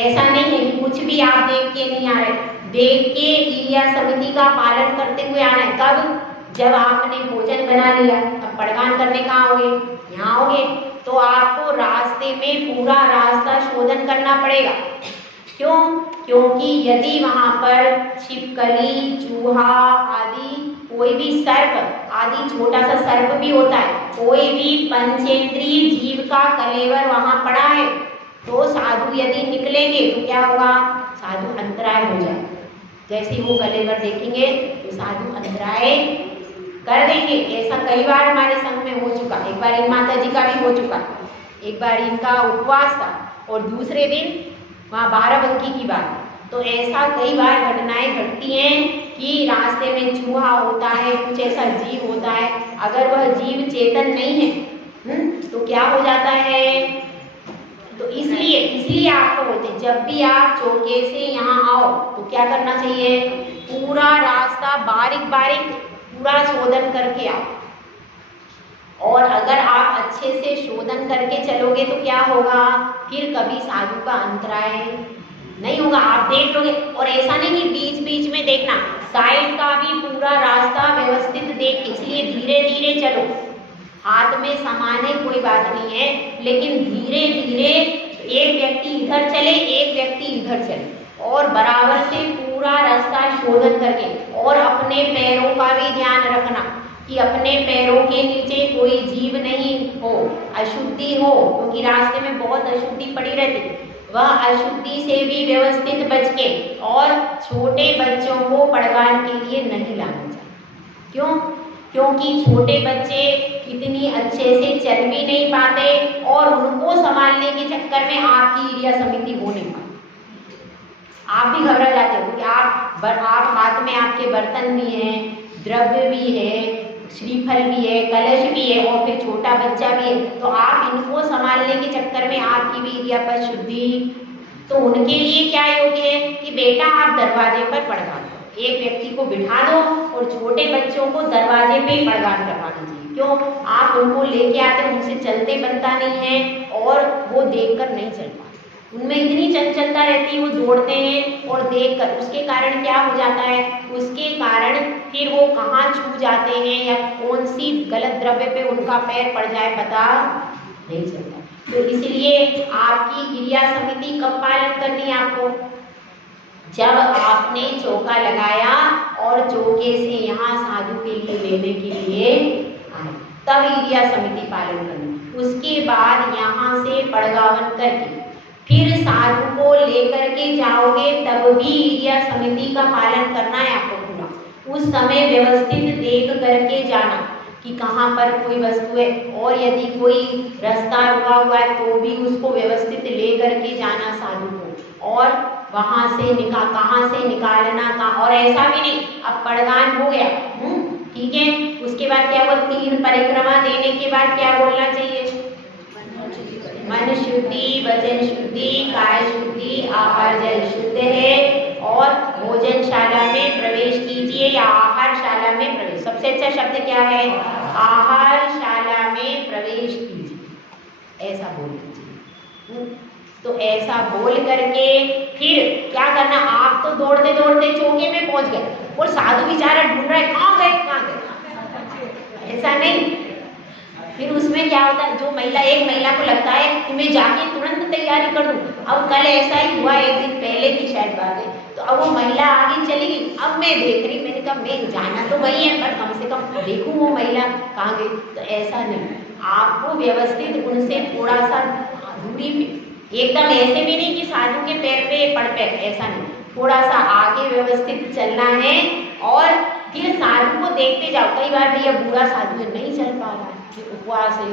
ऐसा नहीं है कि कुछ भी आप देख के नहीं आ रहे, देख के क्रिया समिति का पालन करते हुए आना है। कब? जब आपने भोजन बना लिया, अब पड़गान करने कहाँ आओगे? यहाँ आओगे, तो आपको रास्ते में पूरा रास्ता शोधन करना पड़ेगा। क्यों? क्योंकि यदि वहाँ पर छिपकली, चूहा आदि, कोई भी सर्प आदि, छोटा सा सर्प भी होता है, कोई भी पंचेंद्रिय जीव का कलेवर वहाँ पड़ा है, तो साधु यदि निकलेंगे तो क्या होगा? साधु अंतराय हो जाए। जैसे वो कलेवर देखेंगे तो साधु अंतराय कर देंगे। ऐसा कई बार हमारे संघ में हो चुका। एक बार इन माता जी का भी हो चुका, एक बार इनका उपवास था और दूसरे दिन वहाँ 12 की बात। तो ऐसा कई बार घटनाएं घटती हैं कि रास्ते में चूहा होता है, कुछ ऐसा जीव होता है, अगर वह जीव चेतन नहीं है तो क्या हो जाता है? तो इसलिए आपको बोलते हैं जब भी आप चौके से यहाँ आओ तो क्या करना चाहिए? पूरा रास्ता बारीक बारीक पूरा शोधन करके आओ। और अगर आप अच्छे से शोधन करके चलोगे तो क्या होगा? फिर कभी साधु का अंतराय नहीं होगा, आप देख लोगे। और ऐसा नहीं कि बीच बीच में देखना, साइड का भी पूरा रास्ता व्यवस्थित देख, इसलिए धीरे धीरे चलो। हाथ में सामान है कोई बात नहीं है, लेकिन धीरे धीरे एक व्यक्ति इधर चले, एक व्यक्ति इधर चले, और बराबर से पूरा रास्ता शोधन करके। और अपने पैरों का भी ध्यान रखना कि अपने पैरों के नीचे कोई जीव नहीं हो, अशुद्धि हो, क्योंकि रास्ते में बहुत अशुद्धि पड़ी रहती, वह अशुद्धि से भी व्यवस्थित बच के। और छोटे बच्चों को पड़गान के लिए नहीं लाना चाहिए। क्यों? क्योंकि छोटे बच्चे इतनी अच्छे से चल भी नहीं पाते, और उनको संभालने के चक्कर में आपकी क्रिया समिति हो नहीं पाती। आप भी घबरा जाते हो क्योंकि आप हाथ में आपके बर्तन भी हैं, द्रव्य भी है, श्रीफल भी है, कलश भी है, और फिर छोटा बच्चा भी है, तो आप इनको संभालने के चक्कर में आपकी भी क्रिया पर शुद्धि। तो उनके लिए क्या योग्य है कि बेटा आप दरवाजे पर पड़गान दो, एक व्यक्ति को बिठा दो और छोटे बच्चों को दरवाजे पे ही पड़गान करवाना चाहिए। क्यों? आप उनको लेके आते, उनसे चलते बनता नहीं है, और वो देखकर नहीं चल पाते, उनमें इतनी चंचलता रहती है, वो दौड़ते हैं और देखकर। उसके कारण क्या हो जाता है? उसके कारण फिर वो कहाँ छू जाते हैं या कौन सी गलत द्रव्य पे उनका पैर पड़ जाए पता नहीं चलता। तो इसलिए आपकी क्रिया समिति कब पालन करनी है आपको? जब आपने चौका लगाया और चौके से यहाँ साधु के लिए लेने के लिए आए, तब क्रिया समिति पालन करनी। उसके बाद यहाँ से पड़गावन करके फिर साधु को लेकर के जाओगे, तब भी क्रिया समिति का पालन करना है आपको पूरा। उस समय व्यवस्थित देख करके जाना, कि कहाँ पर कोई वस्तु है, और यदि कोई रास्ता रुका हुआ है तो भी उसको व्यवस्थित ले करके जाना साधु को, और वहाँ से कहाँ से निकालना कहाँ, और ऐसा भी नहीं अब पड़गान हो गया, ठीक है, उसके बाद क्या हुआ, 3 परिक्रमा देने के बाद क्या बोलना चाहिए, मन शुद्धि, वचन शुद्धि, काय शुद्धि, आहार जल शुद्ध है, और भोजनशाला में प्रवेश कीजिए या आहारशाला में प्रवेश, सबसे अच्छा शब्द क्या है, आहारशाला में प्रवेश कीजिए, ऐसा बोल दीजिए। तो ऐसा बोल करके फिर क्या करना, आप तो दौड़ते दौड़ते चौके में पहुंच गए, और साधु बेचारा ढूंढ रहा है कहाँ गए, ऐसा नहीं। फिर उसमें क्या होता है, जो महिला, एक महिला को लगता है कि मैं जाके तुरंत तैयारी कर दूं, अब कल ऐसा ही हुआ, एक दिन पहले की शायद बात है, तो अब वो महिला आगे चली गई, अब मैं देख रही, मैंने कहा मैं जाना तो वही है पर कम से कम देखूं वो महिला कहाँ गई, तो ऐसा नहीं, आपको व्यवस्थित उनसे थोड़ा सा दूरी पे, एकदम ऐसे भी नहीं कि साधु के पैर पे पड़ पे, ऐसा नहीं, थोड़ा सा आगे व्यवस्थित चलना है, और फिर साधु को देखते जाओ। कई बार भैया बूढ़ा साधु है, नहीं चल पा रहा है, उपवास है,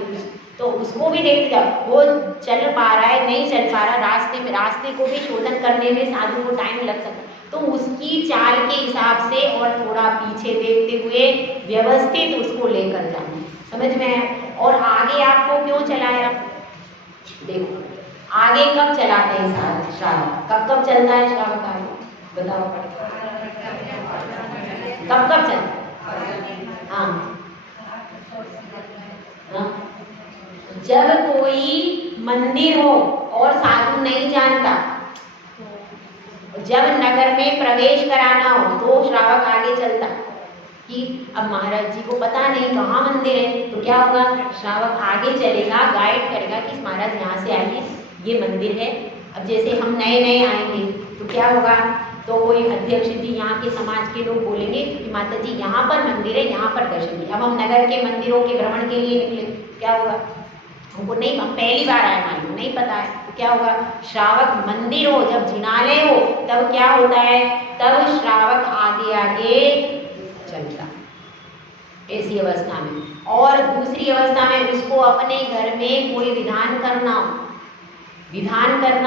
तो उसको भी देखते जाओ, वो चल पा रहा है नहीं चल पा रहा, रास्ते को भी शोधन करने में साधु को टाइम लग सकता है, तो उसकी चाल के हिसाब से और थोड़ा पीछे देखते हुए व्यवस्थित उसको लेकर जाना, समझ में आया। और आगे आपको क्यों चलाया, देखो आगे कब चलाते हैं श्रावक, कब चलता है श्रावक आगे, बताओ कब चलता है, हाँ, जब कोई मंदिर हो और साधु नहीं जानता, जब नगर में प्रवेश कराना हो तो श्रावक आगे चलता, कि अब महाराज जी को पता नहीं कहाँ मंदिर है, तो क्या होगा, श्रावक आगे चलेगा, गाइड करेगा कि महाराज यहाँ से आइए, ये मंदिर है। अब जैसे हम नए नए आएंगे तो क्या होगा, तो कोई अध्यक्ष जी यहाँ के समाज के लोग बोलेंगे कि माता जी यहाँ पर मंदिर है, यहाँ पर दर्शन कीजिए। अब हम नगर के मंदिरों के भ्रमण के लिए निकले, क्या होगा, हमको नहीं, हम पहली बार आए, मालूम नहीं पता है, तो क्या होगा, श्रावक मंदिर हो, जब जिनालय हो तब क्या होता है, तब श्रावक आगे आगे चलता, ऐसी अवस्था में। और दूसरी अवस्था में उसको अपने घर में कोई विधान करना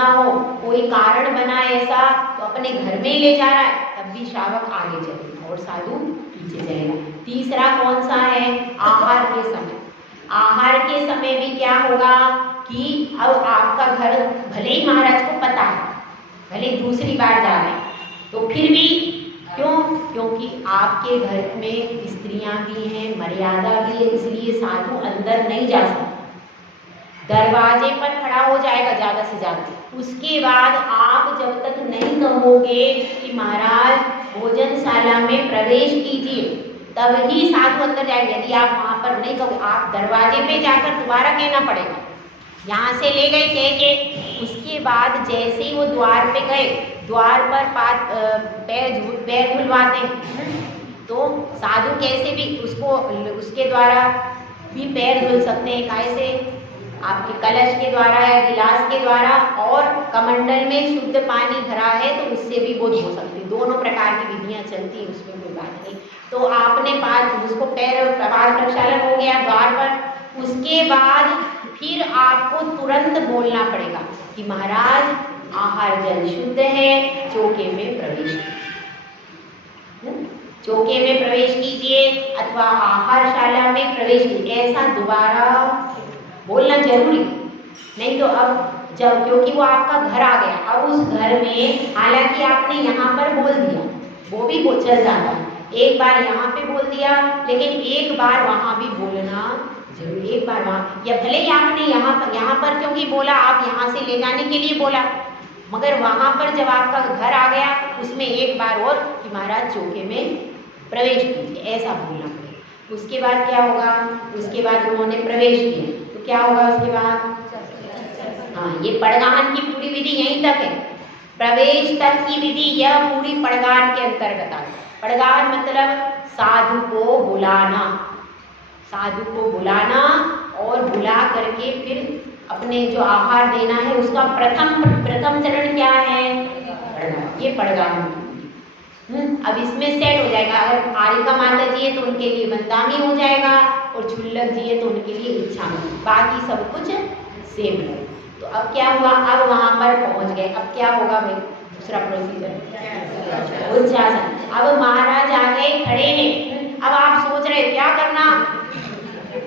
हो, कोई कारण बना ऐसा, तो अपने घर में ही ले जा रहा है, तब भी श्रावक आगे चलेगा और साधु पीछे जाएगा। तीसरा कौन सा है, आहार के समय। आहार के समय भी क्या होगा कि अब आपका घर, भले ही महाराज को पता है, भले दूसरी बार जा रहे हैं, तो फिर भी क्यों, क्योंकि आपके घर में स्त्रियां भी हैं, मर्यादा भी है, इसलिए साधु अंदर नहीं जा सकता, दरवाजे पर खड़ा हो जाएगा ज़्यादा से ज़्यादा। उसके बाद आप जब तक नहीं कहोगे कि महाराज भोजनशाला में प्रवेश कीजिए, तब ही साधु अंदर जाएंगे। यदि आप वहाँ पर नहीं कहोगे, आप दरवाजे पे जाकर दोबारा कहना पड़ेगा, यहाँ से ले गए कह के, उसके बाद जैसे ही वो द्वार पे गए, द्वार पर पैर धुलवाते हैं, तो साधु कैसे भी उसके द्वारा भी पैर धुल सकते हैं, कैसे, आपके कलश के द्वारा या गिलास के द्वारा, और कमंडल में शुद्ध पानी भरा है तो उससे भी वो धो सकते हैं, दोनों प्रकार की विधियां चलती हैं, उसमें कोई बात नहीं। तो आपने बात, उसको पैर प्रक्षालन हो गया द्वार पर, उसके बाद फिर आपको तुरंत बोलना पड़ेगा कि महाराज आहार जल शुद्ध है, चौके में प्रवेश चौके में प्रवेश कीजिए अथवा आहारशाला में प्रवेश कीजिए, ऐसा दोबारा बोलना जरूरी। नहीं तो अब जब, क्योंकि वो आपका घर आ गया, अब उस घर में हालांकि आपने यहाँ पर बोल दिया, वो भी चल जाता है, एक बार यहाँ पे बोल दिया, लेकिन एक बार वहाँ भी बोलना जरूरी, एक बार वहाँ, या भले ही आपने यहाँ पर क्योंकि बोला, आप यहाँ से ले जाने के लिए बोला, मगर वहाँ पर जब आपका घर आ गया, उसमें एक बार और कि महाराज चौके में प्रवेश कीजिए, ऐसा बोलना पड़ेगा। उसके बाद क्या होगा, उसके बाद उन्होंने प्रवेश किया तो क्या होगा उसके बाद, हाँ, ये पड़गान की पूरी विधि यहीं तक है, प्रवेश तक की विधि यह पूरी पड़गान के अंतर्गत आती है। पड़गान मतलब साधु को बुलाना, साधु को बुलाना और बुला करके फिर अपने जो आहार देना है उसका प्रथम चरण क्या है, पड़गान, ये पड़गान। अब इसमें सेट हो जाएगा। अगर आरिका माता जी है तो उनके लिए बंदामी हो जाएगा, और छुल्लक जी है तो उनके लिए इच्छा, बाकी सब कुछ सेम है। तो अब क्या हुआ, अब वहां पर पहुंच गए। अब क्या होगा भाई, दूसरा प्रोसीजर उच्चासन। अब महाराज आगे खड़े हैं। अब आप सोच रहे क्या करना,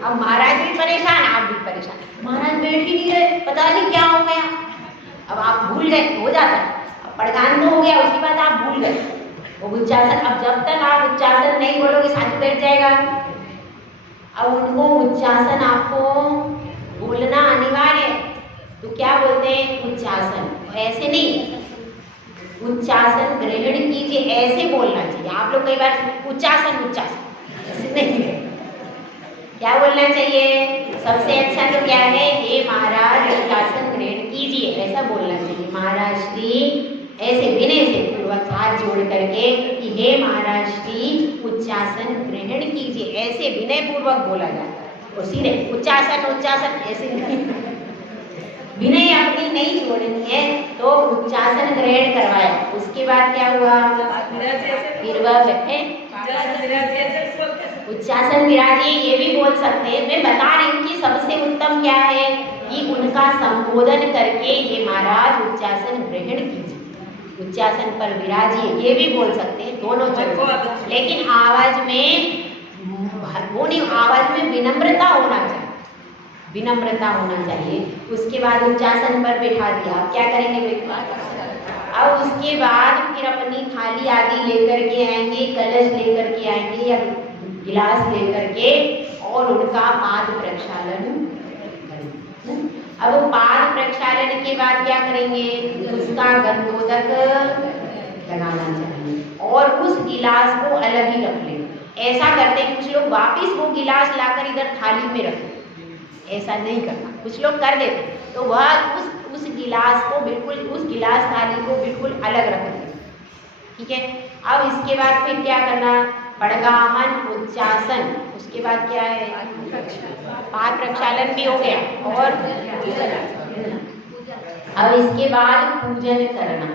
अब महाराज भी परेशान, आप भी परेशान। महाराज बैठ ही नहीं रहे, पता नहीं क्या हो गया। अब आप भूल गए, हो जाता है, अब पड़गान तो हो गया, उसके बाद आप भूल गए वो उच्चासन। अब जब तक आप उच्चासन नहीं बोलोगे साधु बैठ जाएगा। अब उनको उच्चासन आपको बोलना अनिवार्य है। तो क्या बोलते हैं, उच्चासन, ऐसे नहीं, उच्चासन ग्रहण कीजिए, ऐसे बोलना चाहिए। आप लोग कई बार उच्चासन उच्चासन ऐसे नहीं है, क्या बोलना चाहिए, सबसे अच्छा तो क्या है, हे महाराज उच्चासन ग्रहण कीजिए, ऐसा बोलना चाहिए। महाराज श्री ऐसे विनय से पूर्वक हाथ जोड़ करके कि हे महाराज श्री उच्चासन ग्रहण कीजिए, ऐसे विनय पूर्वक बोला जाता है। और सीधे उच्चासन उच्चासन ऐसे नहीं, विनय अपनी नहीं छोड़नी है, तो उच्चासन ग्रहण करवाया। उसके बाद क्या हुआ, फिर वह बैठे उच्चासन विराजिए, ये भी बोल सकते हैं। मैं बता रही हूँ कि सबसे उत्तम क्या है कि उनका संबोधन करके ये महाराज उच्चासन ग्रहण कीजिए, उच्चासन पर विराजिए, ये भी बोल सकते हैं, दोनों चीजें। लेकिन आवाज में वो नहीं, आवाज में विनम्रता होना चाहिए, विनम्रता होना चाहिए। उसके बाद उच्चासन पर बैठा दिया। अब क्या करेंगे, अब उसके बाद फिर अपनी थाली आदि लेकर के आएंगे, कलश लेकर के आएंगे या गिलास लेकर के, और उनका पाद प्रक्षालन करेंगे। अब पाद प्रक्षालन के बाद क्या करेंगे, उसका गंधोदक लगाना चाहिए और उस गिलास को अलग ही रख लेंगे। ऐसा करते हैं कुछ लोग, वापिस वो गिलास लाकर इधर थाली में रखते, ऐसा नहीं करना। कुछ लोग कर देते, तो वह उस गिलास को बिल्कुल, उस गिलास थाली को बिल्कुल अलग रख देते, ठीक है। अब इसके बाद फिर क्या करना, पड़गामन उच्चासन, उसके बाद क्या है, पाद प्रक्षालन भी हो गया, और अब इसके बाद पूजन करना,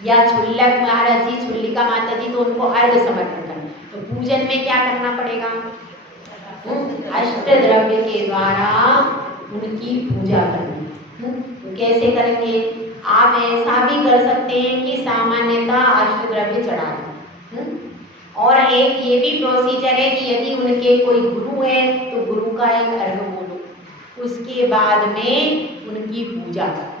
या छुल्लक महाराज जी, छुल्लिका माता जी, तो उनको अर्घ समर्पण करना। तो पूजन में क्या करना पड़ेगा, अष्ट द्रव्य के द्वारा उनकी पूजा करनी। तो कैसे करेंगे, आप ऐसा भी कर सकते हैं कि सामान्यतः अष्ट द्रव्य चढ़ा दें, और एक ये भी प्रोसीजर है कि यदि उनके कोई गुरु है तो गुरु का एक अर्घ बोलो, उसके बाद में उनकी पूजा करो,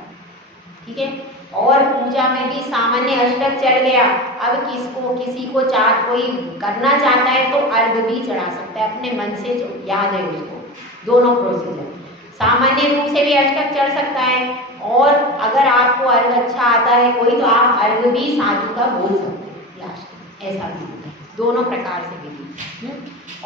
ठीक है। और पूजा में भी सामान्य अष्टक चढ़ गया, अब किसी को कोई करना चाहता है तो अर्घ भी चढ़ा सकता है अपने मन से, जो याद है उसको। दोनों प्रोसीजर, सामान्य रूप से भी अष्टक चढ़ सकता है, और अगर आपको अर्घ अच्छा आता है कोई, तो आप अर्घ भी साधु का बोल सकते हैं लास्ट में, ऐसा भी होता है। दोनों प्रकार से विधि,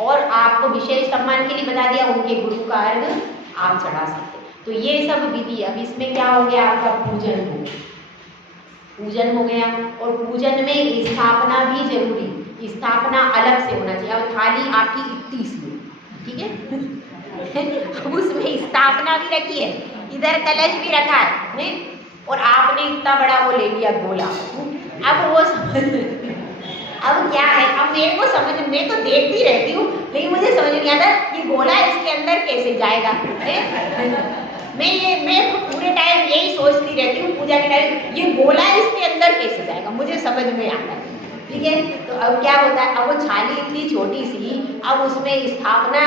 और आपको विशेष सम्मान के लिए बता दिया, उनके गुरु का अर्घ आप चढ़ा सकते हैं। तो ये सब विधि। अब इसमें क्या हो गया, आपका पूजन हो गया, पूजन हो गया। और पूजन में स्थापना भी जरूरी, स्थापना अलग से होना चाहिए। अब थाली आपकी इतनी सी, ठीक है, अब उसमें स्थापना भी रखी है, इधर कलश भी रखा है, नहीं? और आपने इतना बड़ा वो ले लिया गोला। अब वो अब क्या है, अब मेरे को समझ, मैं तो देखती रहती हूँ, लेकिन मुझे समझ नहीं आता ये गोला इसके अंदर कैसे जाएगा। मैं पूरे टाइम यही सोचती रहती हूँ पूजा के टाइम, ये गोला इसके अंदर कैसे जाएगा, मुझे समझ में आता है, ठीक है। तो अब क्या होता है, अब वो छाली इतनी छोटी सी, अब उसमें स्थापना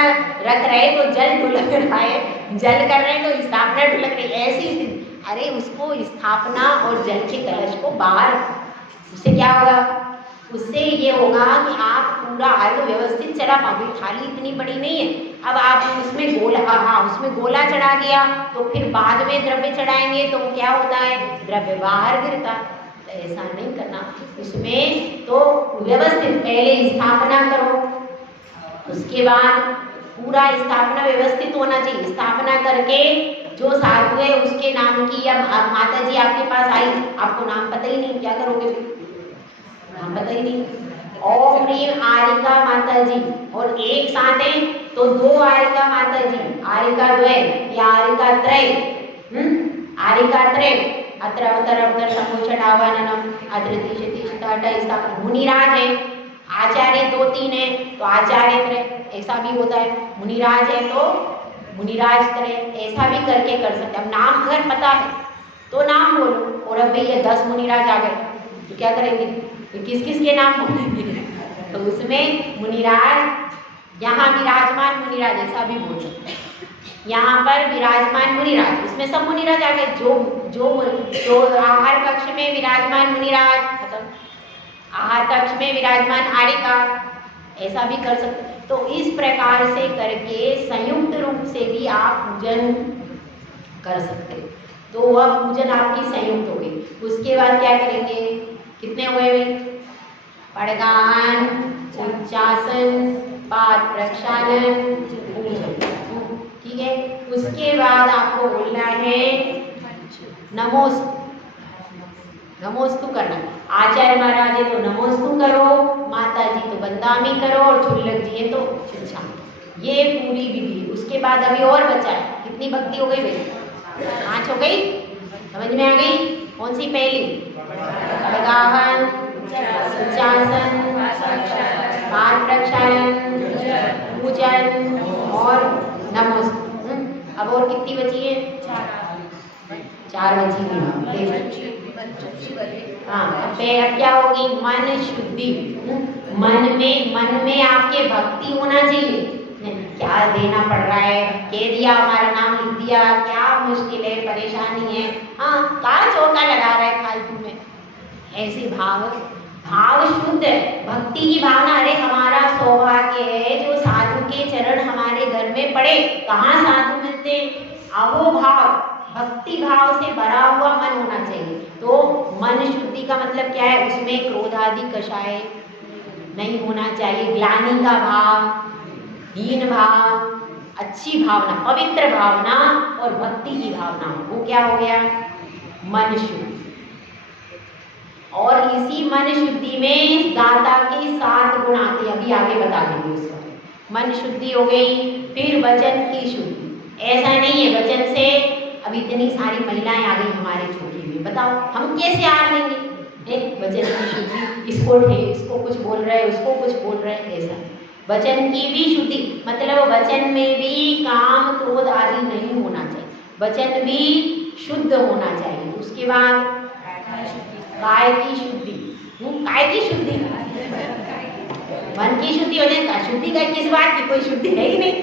रख रहे तो जल ढुलक रहा है, जल कर रहे हैं तो स्थापना ढुलक रही है, ऐसी। अरे उसको स्थापना और जल के कलश को बाहर, उससे क्या होगा, उससे ये होगा कि आप पूरा अर्घ व्यवस्थित चढ़ा पाओगे। थाली इतनी बड़ी नहीं है, अब आप उसमें गोला, उसमें गोला चढ़ा दिया तो फिर बाद में द्रव्य चढ़ाएंगे तो क्या होता है, द्रव्य बाहर गिरता। तो ऐसा नहीं करना, उसमें तो व्यवस्थित पहले स्थापना करो, उसके बाद पूरा स्थापना व्यवस्थित होना चाहिए। स्थापना करके जो साधु है उसके नाम की, या माता जी आपके पास आई, आपको नाम पता ही नहीं, क्या करोगे फिर, नाम पता ही नहीं। ओम ह्रीम आरिका माता जी, और एक साथ है तो दो आरिका माता जी, आरिका द्वय या आरिका त्रय, आरिका त्रय, अत्र अवतर अवतर संकोचन आवाहनम, अत्र तिष्ठति छठ ऐसा मुनिराज है, आचार्य 2-3 है तो आचार्य तरह ऐसा भी होता है, मुनिराज है तो मुनिराज तरह ऐसा भी करके कर सकते। अब नाम अगर पता है तो नाम बोलो, और अब भैया 10 मुनिराज आ गए तो क्या करेंगे, तो किस किस के नाम बोलेंगे? तो उसमें मुनिराज, यहाँ विराजमान मुनिराज ऐसा भी बोल सकते हैं। यहाँ पर विराजमान मुनिराज, उसमें सब मुनिराज आ गए, जो आहार कक्ष में विराजमान मुनिराज खत्म, आहार कक्ष में विराजमान आरिका, ऐसा भी कर सकते। तो इस प्रकार से करके संयुक्त रूप से भी आप पूजन कर सकते। तो वह पूजन आपकी संयुक्त हो गई। उसके बाद क्या करेंगे, कितने हुए भाई, पड़गान, उच्चासन, पाद प्रक्षालन, पूजन, ठीक है। उसके बाद आपको बोलना है नमोस्तु, नमोस्तु करना। आचार्य महाराज है तो नमोस्तु करो, माता जी तो बंदामी करो, और चुल्लक जी है तो छिछा, ये पूरी विधि। उसके बाद अभी और बचा है, कितनी भक्ति हो गई भाई, 5 हो गई, समझ में आ गई? कौन सी पहली, गाहन, उच्चासन, पाद प्रक्षालन, पूजन और नमोस्तु। अब और कितनी बची है, 4 बची हुई। हाँ, अब क्या होगी, मन शुद्धि। मन में आपके भक्ति होना चाहिए। क्या देना पड़ रहा है, कह दिया, हमारा नाम लिख दिया, क्या मुश्किल है, परेशानी है, हाँ कहाँ चौका लगा रहा है फालतू में, ऐसे भाव शुद्ध है, भक्ति की भावना। अरे हमारा सौभाग्य है जो साधु के चरण हमारे घर में पड़े, कहाँ साधु मिलते, अहो भाव, भक्ति भाव से भरा हुआ मन होना चाहिए। तो मन शुद्धि का मतलब क्या है, उसमें क्रोधादि कषाय नहीं होना चाहिए, ग्लानि का भाव, हीन भाव, अच्छी भावना, पवित्र भावना और भक्ति की भावना, वो क्या हो गया, मन शुद्धि। और इसी मन शुद्धि में दाता के 7 गुण आते, अभी आगे बता देंगे उसको। मन शुद्धि हो गई, फिर वचन की शुद्धि। ऐसा नहीं है वचन से, अब इतनी सारी महिलाएं आ गई हमारे छोटी में, बताओ हम कैसे हार लेंगे, वचन की शुद्धि, इसको कुछ बोल रहे हैं, उसको कुछ बोल रहे हैं, ऐसा। वचन की भी शुद्धि मतलब वचन में भी काम क्रोध आदि नहीं होना चाहिए, वचन भी शुद्ध होना चाहिए। उसके बाद काय की शुद्धि, काय की शुद्धि, मन की शुद्धि हो जाए, शुद्धि का किस बात की, कोई शुद्धि है ही नहीं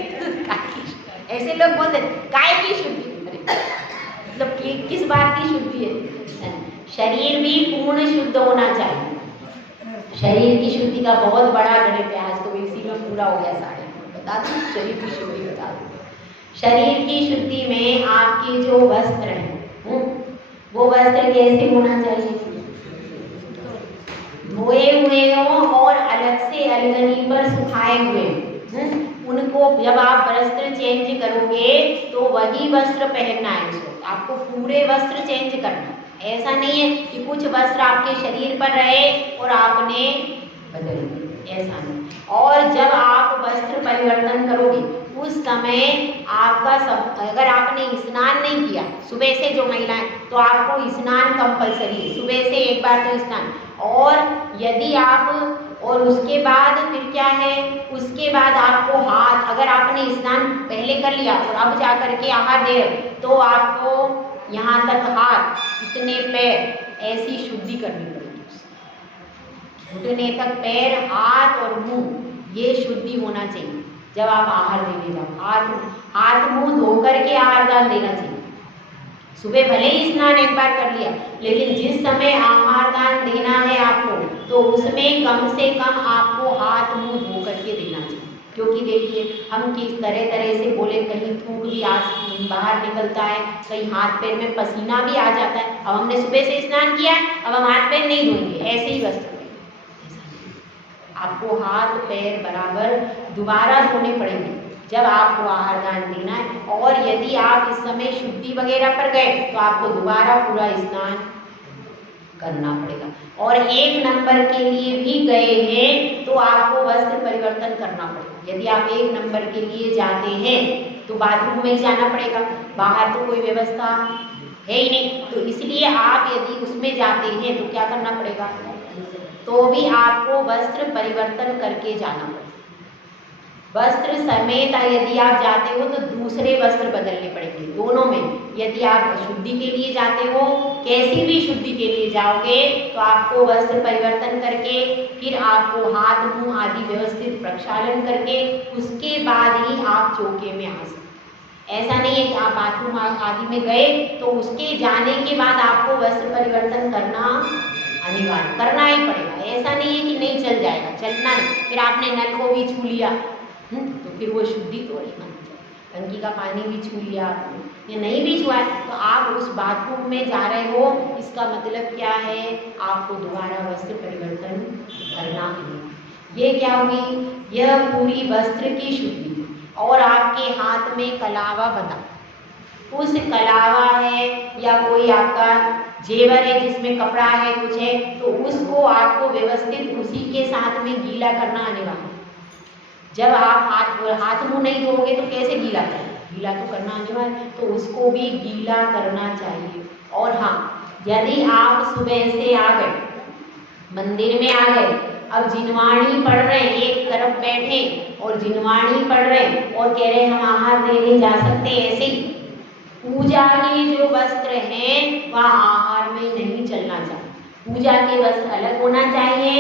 ऐसे लोग बोलते काय की शुद्धि, मतलब किस बात की शुद्धि है, शरीर भी पूर्ण शुद्ध होना चाहिए। शरीर की शुद्धि का बहुत बड़ा गणित है, आज तो इसी में पूरा हो गया सारे, बता दूं शरीर की शुद्धि बता दूं। शरीर की शुद्धि में आपके जो वस्त्र हैं, वो वस्त्र कैसे होना चाहिए, धोए हुए हों और अलग से अलगनी पर सुखाए हुए। उनको जब आप वस्त्र चेंज करोगे तो वही वस्त्र पहनना है, उसको आपको पूरे वस्त्र चेंज करना है। ऐसा नहीं है कि कुछ वस्त्र आपके शरीर पर रहे और आपने बदल दिए, ऐसा नहीं। और जब आप वस्त्र परिवर्तन करोगे उस समय आपका सब, अगर आपने स्नान नहीं किया सुबह से, जो महिलाएं, तो आपको स्नान कंपलसरी है, सुबह से एक बार तो स्नान। और यदि आप, और उसके बाद फिर क्या है, उसके बाद आपको हाथ, अगर आपने स्नान पहले कर लिया और अब जा करके आहार दे रहे तो आपको यहाँ तक हाथ, इतने पैर, ऐसी शुद्धि करनी पड़ेगी, घुटने तक पैर, हाथ और मुंह, ये शुद्धि होना चाहिए जब आप आहार देने जाओ। हाथ मुंह धो करके आहार दान देना चाहिए। सुबह भले ही स्नान एक बार कर लिया, लेकिन जिस समय आहार दान देना है आपको, तो उसमें कम से कम आपको हाथ मुंह धो करके देना चाहिए। क्योंकि देखिए हम किस तरह से बोले, कहीं थूक भी बाहर निकलता है, कहीं हाथ पैर में पसीना भी आ जाता है। अब हमने सुबह से स्नान किया, अब हम हाथ पैर नहीं धोएंगे, ऐसे ही वस्त्र आपको हाथ पैर बराबर दोबारा धोने पड़ेंगे जब आपको आहार दान देना है। और यदि आप इस समय शुद्धि वगैरह पर गए तो आपको दोबारा पूरा स्नान करना पड़ेगा। और 1 नंबर के लिए भी गए हैं तो आपको वस्त्र परिवर्तन करना पड़ेगा। यदि आप 1 नंबर के लिए जाते हैं तो बाथरूम में ही जाना पड़ेगा, बाहर तो कोई व्यवस्था है ही नहीं। तो इसलिए आप यदि उसमें जाते हैं तो क्या करना पड़ेगा, तो भी आपको वस्त्र परिवर्तन करके जाना पड़ेगा। वस्त्र समेत यदि आप जाते हो तो दूसरे वस्त्र बदलने पड़ेंगे दोनों में। यदि आप शुद्धि के लिए जाते हो, कैसी भी शुद्धि के लिए जाओगे, तो आपको वस्त्र परिवर्तन करके फिर आपको हाथ मुंह आदि व्यवस्थित प्रक्षालन करके उसके बाद ही आप चौके में आ सकते। ऐसा नहीं है कि आप बाथरूम आदि में गए तो उसके जाने के बाद आपको वस्त्र परिवर्तन करना अनिवार्य, करना ही पड़ेगा। ऐसा नहीं है कि नहीं चल जाएगा, चलना नहीं। फिर आपने नल को भी छू लिया तो फिर वो शुद्धि तो नहीं मानी जाए। टंकी का पानी भी छू लिया आपने या नहीं भी छुआ तो आप उस बाथरूम में जा रहे हो, इसका मतलब क्या है, आपको दोबारा वस्त्र परिवर्तन करना है। ये क्या हुई, यह पूरी वस्त्र की शुद्धि। और आपके हाथ में कलावा बंधा, उस कलावा है या कोई आपका जेवर है जिसमें कपड़ा है कुछ है, तो उसको आपको व्यवस्थित उसी के साथ में गीला करना अनिवार्य है। जब आप हाथ मुंह नहीं धोगे तो कैसे गीला करें, गीला तो करना अनिवार्य, तो उसको भी गीला करना चाहिए। और हाँ, यदि आप सुबह से आ गए, मंदिर में आ गए, अब जिनवाणी पढ़ रहे हैं, एक तरफ बैठे और जिनवाणी पढ़ रहे हैं और कह रहे हैं हम आहार लेने जा सकते हैं, ऐसे ही पूजा के जो वस्त्र हैं वह आहार में नहीं चलना चाहिए। पूजा के वस्त्र अलग होना चाहिए,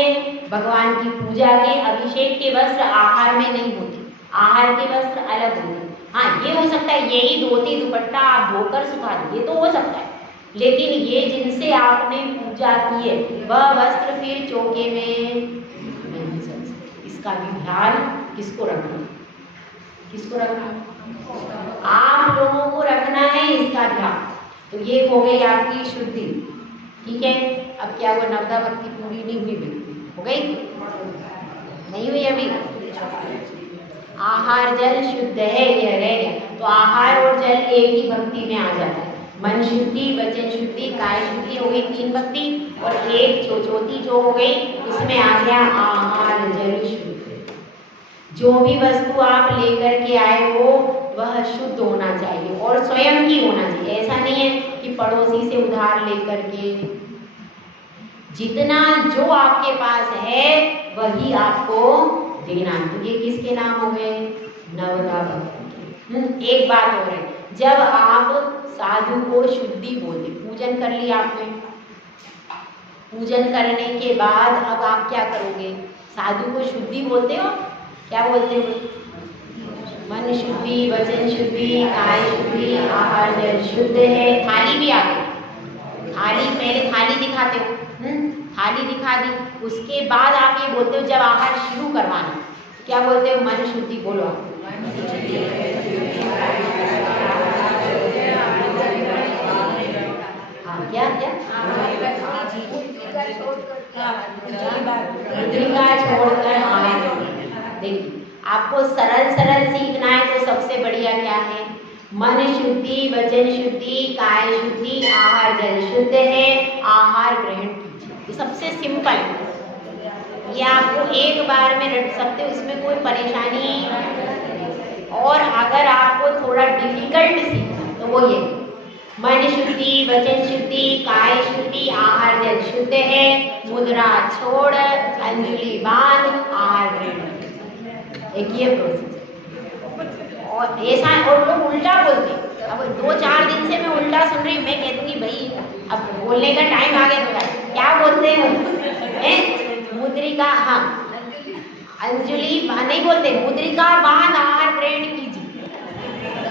भगवान की पूजा के अभिषेक के वस्त्र आहार में नहीं होते, आहार के वस्त्र अलग होते। हाँ, ये हो सकता है यही धोती दुपट्टा आप धोकर सुखा दें, ये तो हो सकता है, लेकिन ये जिनसे आपने पूजा की है वह वस्त्र फिर चौके में नहीं चल सकते। इसका भी ध्यान किसको रखना, किसको रखना, आप लोगों को रखना है इसका ध्यान। तो ये हो गई आपकी शुद्धि, ठीक है। अब क्या वो नवदा भक्ति पूरी नहीं हुई, बिल्कुल हो गई, नहीं हुई अभी। आहार जल शुद्ध है, यह रह गया। तो आहार और जल एक ही भक्ति में आ जाता है। मन शुद्धि, वचन शुद्धि, काय शुद्धि हो गई 3 भक्ति, और एक चौथी जो हो गई उसमें आ गया आहार जल शुद्ध। जो भी वस्तु आप लेकर के आए हो वह शुद्ध होना चाहिए और स्वयं की होना चाहिए। ऐसा नहीं है कि पड़ोसी से उधार लेकर के, जितना जो आपके पास है वही आपको देना। तो ये किसके नाम हो गए, नवदा भक्ति। एक बात और है, जब आप साधु को शुद्धि बोलते, पूजन कर लिया आपने, पूजन करने के बाद अब आप क्या करोगे, साधु को शुद्धि बोलते हो, क्या बोलते हो, मन शुद्धि, वचन शुद्धि, काय शुद्धि, आहार जल शुद्ध है। थाली भी आ गई, थाली पहले थाली दिखाते हो, थाली दिखा दी, उसके बाद आप ये बोलते हो जब आहार शुरू करवाना, क्या बोलते हो, मन शुद्धि बोलो आप। हाँ, क्या क्या मुद्रिका छोड़कर आवे। देखिए, आपको सरल सरल सीखना है तो सबसे बढ़िया क्या है, मन शुद्धि, वचन शुद्धि, काय शुद्धि, आहार जल शुद्ध है, आहार ग्रहण कीजिए। ये सबसे सिंपल है, ये आपको एक बार में रट सकते हो, इसमें कोई परेशानी नहीं। और अगर आपको थोड़ा डिफिकल्ट सीखना है तो वो ये मन शुद्धि, वचन शुद्धि, काय शुद्धि, आहार जल शुद्ध है, मुद्रा छोड़, अंजलि बांध, आहार ग्रहण। एक ये प्रोसेस। और ऐसा, और लोग उल्टा बोलते हैं। अब 2-4 दिन से मैं उल्टा सुन रही हूँ, मैं कह दूँगी भाई अब बोलने का टाइम आ गया तुम्हारा, क्या बोलते हो, मुद्रिका, हाँ अंजलि नहीं बोलते, मुद्रिका बांध आहार ग्रहण कीजिए,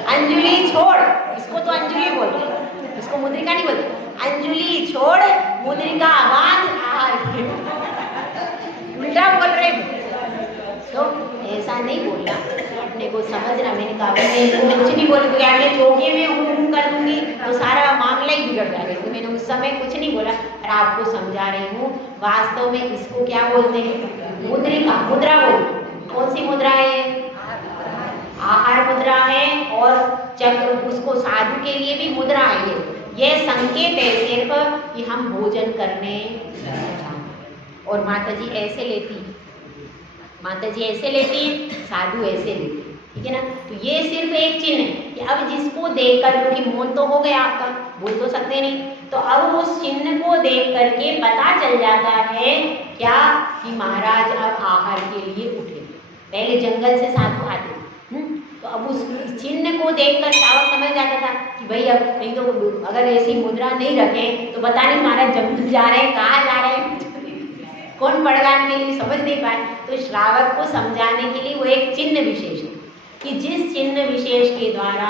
अंजलि छोड़, इसको तो अंजलि बोलते हैं, इसको मुद्रिका नहीं बोलते। अंजलि छोड़, मुद्रिका बांध, आहार उल्टा बोल रहे हैं। तो ऐसा नहीं बोलना, अपने को समझना। मैंने कहा मैं कुछ नहीं बोली, क्या मैं चौके में हूँ कर दूंगी तो सारा मामला ही बिगड़ जाएगा। तो मैंने उस समय कुछ नहीं बोला, और आपको समझा रही हूँ। वास्तव में इसको क्या बोलते हैं, मुद्रिका, मुद्रा बोलते हैं। कौन सी मुद्रा है, आहार मुद्रा है, और चक्र, उसको साधु के लिए भी मुद्रा है। ये संकेत है सिर्फ कि हम भोजन करने, और माता जी ऐसे लेती माता जी ऐसे लेती हैं, साधु ऐसे लेते हैं, ठीक है ना। तो ये सिर्फ एक चिन्ह है कि अब जिसको देखकर, क्योंकि मौन तो हो गया आपका, बोल तो सकते नहीं, तो अब उस चिन्ह को देख करके पता चल जाता है क्या कि महाराज अब आहार के लिए उठे। पहले जंगल से साधु आते थे, तो अब उस चिन्ह को देखकर श्रावक समझ जाता था कि भाई अब नहीं तो अगर ऐसी मुद्रा नहीं रखे तो पता नहीं महाराज जंगल जा रहे हैं, कहाँ जा रहे हैं, कौन पड़गान के लिए समझ नहीं पाए। तो श्रावक को समझाने के लिए वो एक चिन्ह विशेष है कि जिस चिन्ह विशेष के द्वारा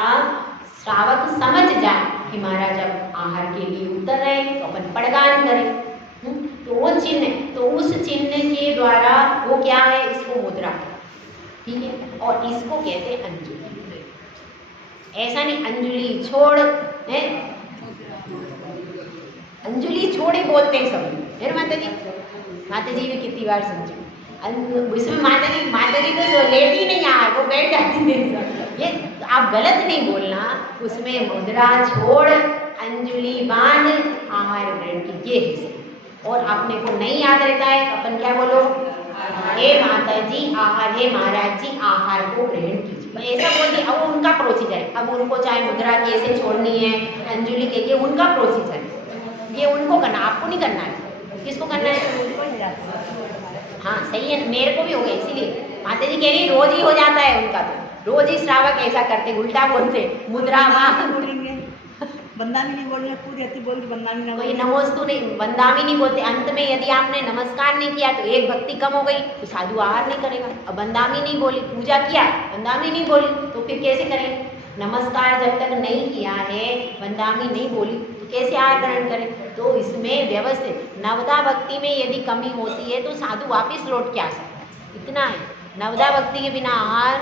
श्रावक समझ जाए कि महाराज अब आहार के लिए उतर रहे हैं तो अपन पड़गान करें। तो वो चिन्ह, तो उस चिन्ह के द्वारा वो क्या है, इसको मुद्रा, ठीक है, और इसको कहते हैं अंजलि। ऐसा नहीं अंजलि छोड़ है, अंजलि छोड़े बोलते हैं सब, है माता जी। माता जी भी कितनी बार समझी, उसमें माता जी तो लेती नहीं यार, वो बैठ जाती नहीं। ये आप गलत नहीं बोलना, उसमें मुद्रा छोड़, अंजलि बांध, आहार ग्रहण की, ये हिस्से। और अपने को नहीं याद रहता है तो अपन क्या बोलो, हे माता जी आहार, हे महाराज जी आहार को ग्रहण कीजिए, ऐसा बोलिए। अब वो उनका प्रोसीजर है, अब उनको चाहे मुद्रा कैसे छोड़नी है, अंजलि के, ये उनका प्रोसीजर है, ये उनको करना, आपको नहीं करना है। किसको करना है? हाँ सही है, मेरे को भी हो गया, इसीलिए माता जी कह रही रोज ही हो जाता है उनका, तो रोज ही श्रावक ऐसा करते, उल्टा बोलते, मुद्रा बंदामी नहीं बोलने, पूरी अति बोल बंदामी ना, कोई नमोस्तु नहीं, बंदामी नहीं बोलते। अंत में यदि आपने नमस्कार नहीं किया तो एक भक्ति कम हो गई, तो साधु आहार नहीं करेगा। अब बंदामी नहीं बोली, पूजा किया, बंदामी नहीं बोली, तो फिर कैसे करें? नमस्कार जब तक नहीं किया है, बंदामी नहीं बोली, तो कैसे आहार ग्रहण करें? तो इसमें व्यवस्थित, नवदा भक्ति में यदि कमी होती है तो साधु वापिस लौट के आ सकता है, इतना है। नवदा भक्ति के बिना आहार,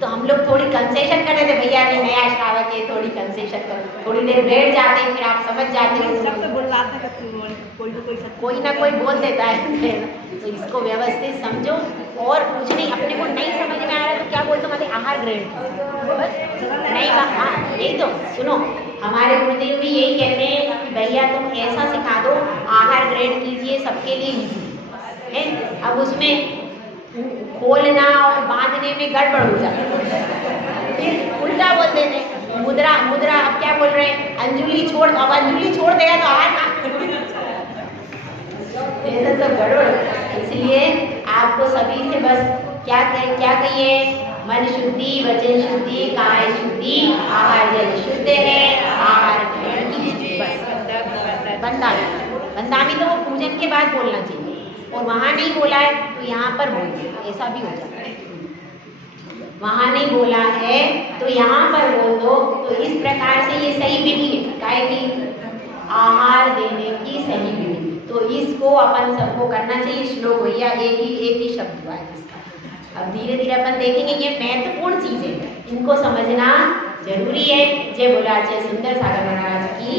तो हम लोग थोड़ी कंसेशन कर रहे थे, भैया ने नया श्रावक है, थोड़ी कंसेशन करो, थोड़ी देर बैठ जाते हैं, फिर आप समझ जाते हो, सब तो बोल रहा था कोई ना कोई बोल देता है। तो इसको व्यवस्थित समझो, और कुछ नहीं, अपने को नहीं समझ में आ रहा तो क्या बोलते हैं, आहार ग्रहण बस नहीं। हाँ यही तो सुनो, हमारे गुरुदेव भी यही कहते हैं कि भैया तुम ऐसा सिखा दो, आहार ग्रहण कीजिए, सबके लिए ईजी है। अब उसमें खोलना और बांधने में गड़बड़ हो जाती है, फिर उल्टा बोल देते हैं, मुद्रा अब क्या बोल रहे हैं, अंजलि छोड़, अब अंजलि छोड़ देगा तो आहार ऐसा सब गड़बड़। इसलिए आपको सभी से बस क्या कहिए, मन शुद्धि, वचन शुद्धि, काय शुद्धि, आहार जल शुद्ध है, आहार ग्रहण कीजिए, बस। बंदामी तो वो पूजन के बाद बोलना चाहिए, और वहाँ नहीं बोला है तो यहाँ पर बोल दो, ऐसा भी हो जाता है। वहाँ नहीं बोला है तो यहाँ पर बोल दो, तो इस प्रकार से ये सही विधि है, काय की आहार देने की सही विधि। तो इसको अपन सबको करना चाहिए। श्लोक भैया एक ही शब्द हुआ है इसका। अब धीरे धीरे अपन देखेंगे, ये महत्वपूर्ण चीजें, इनको समझना जरूरी है। जय बोला जय सुंदर सागर महाराज की।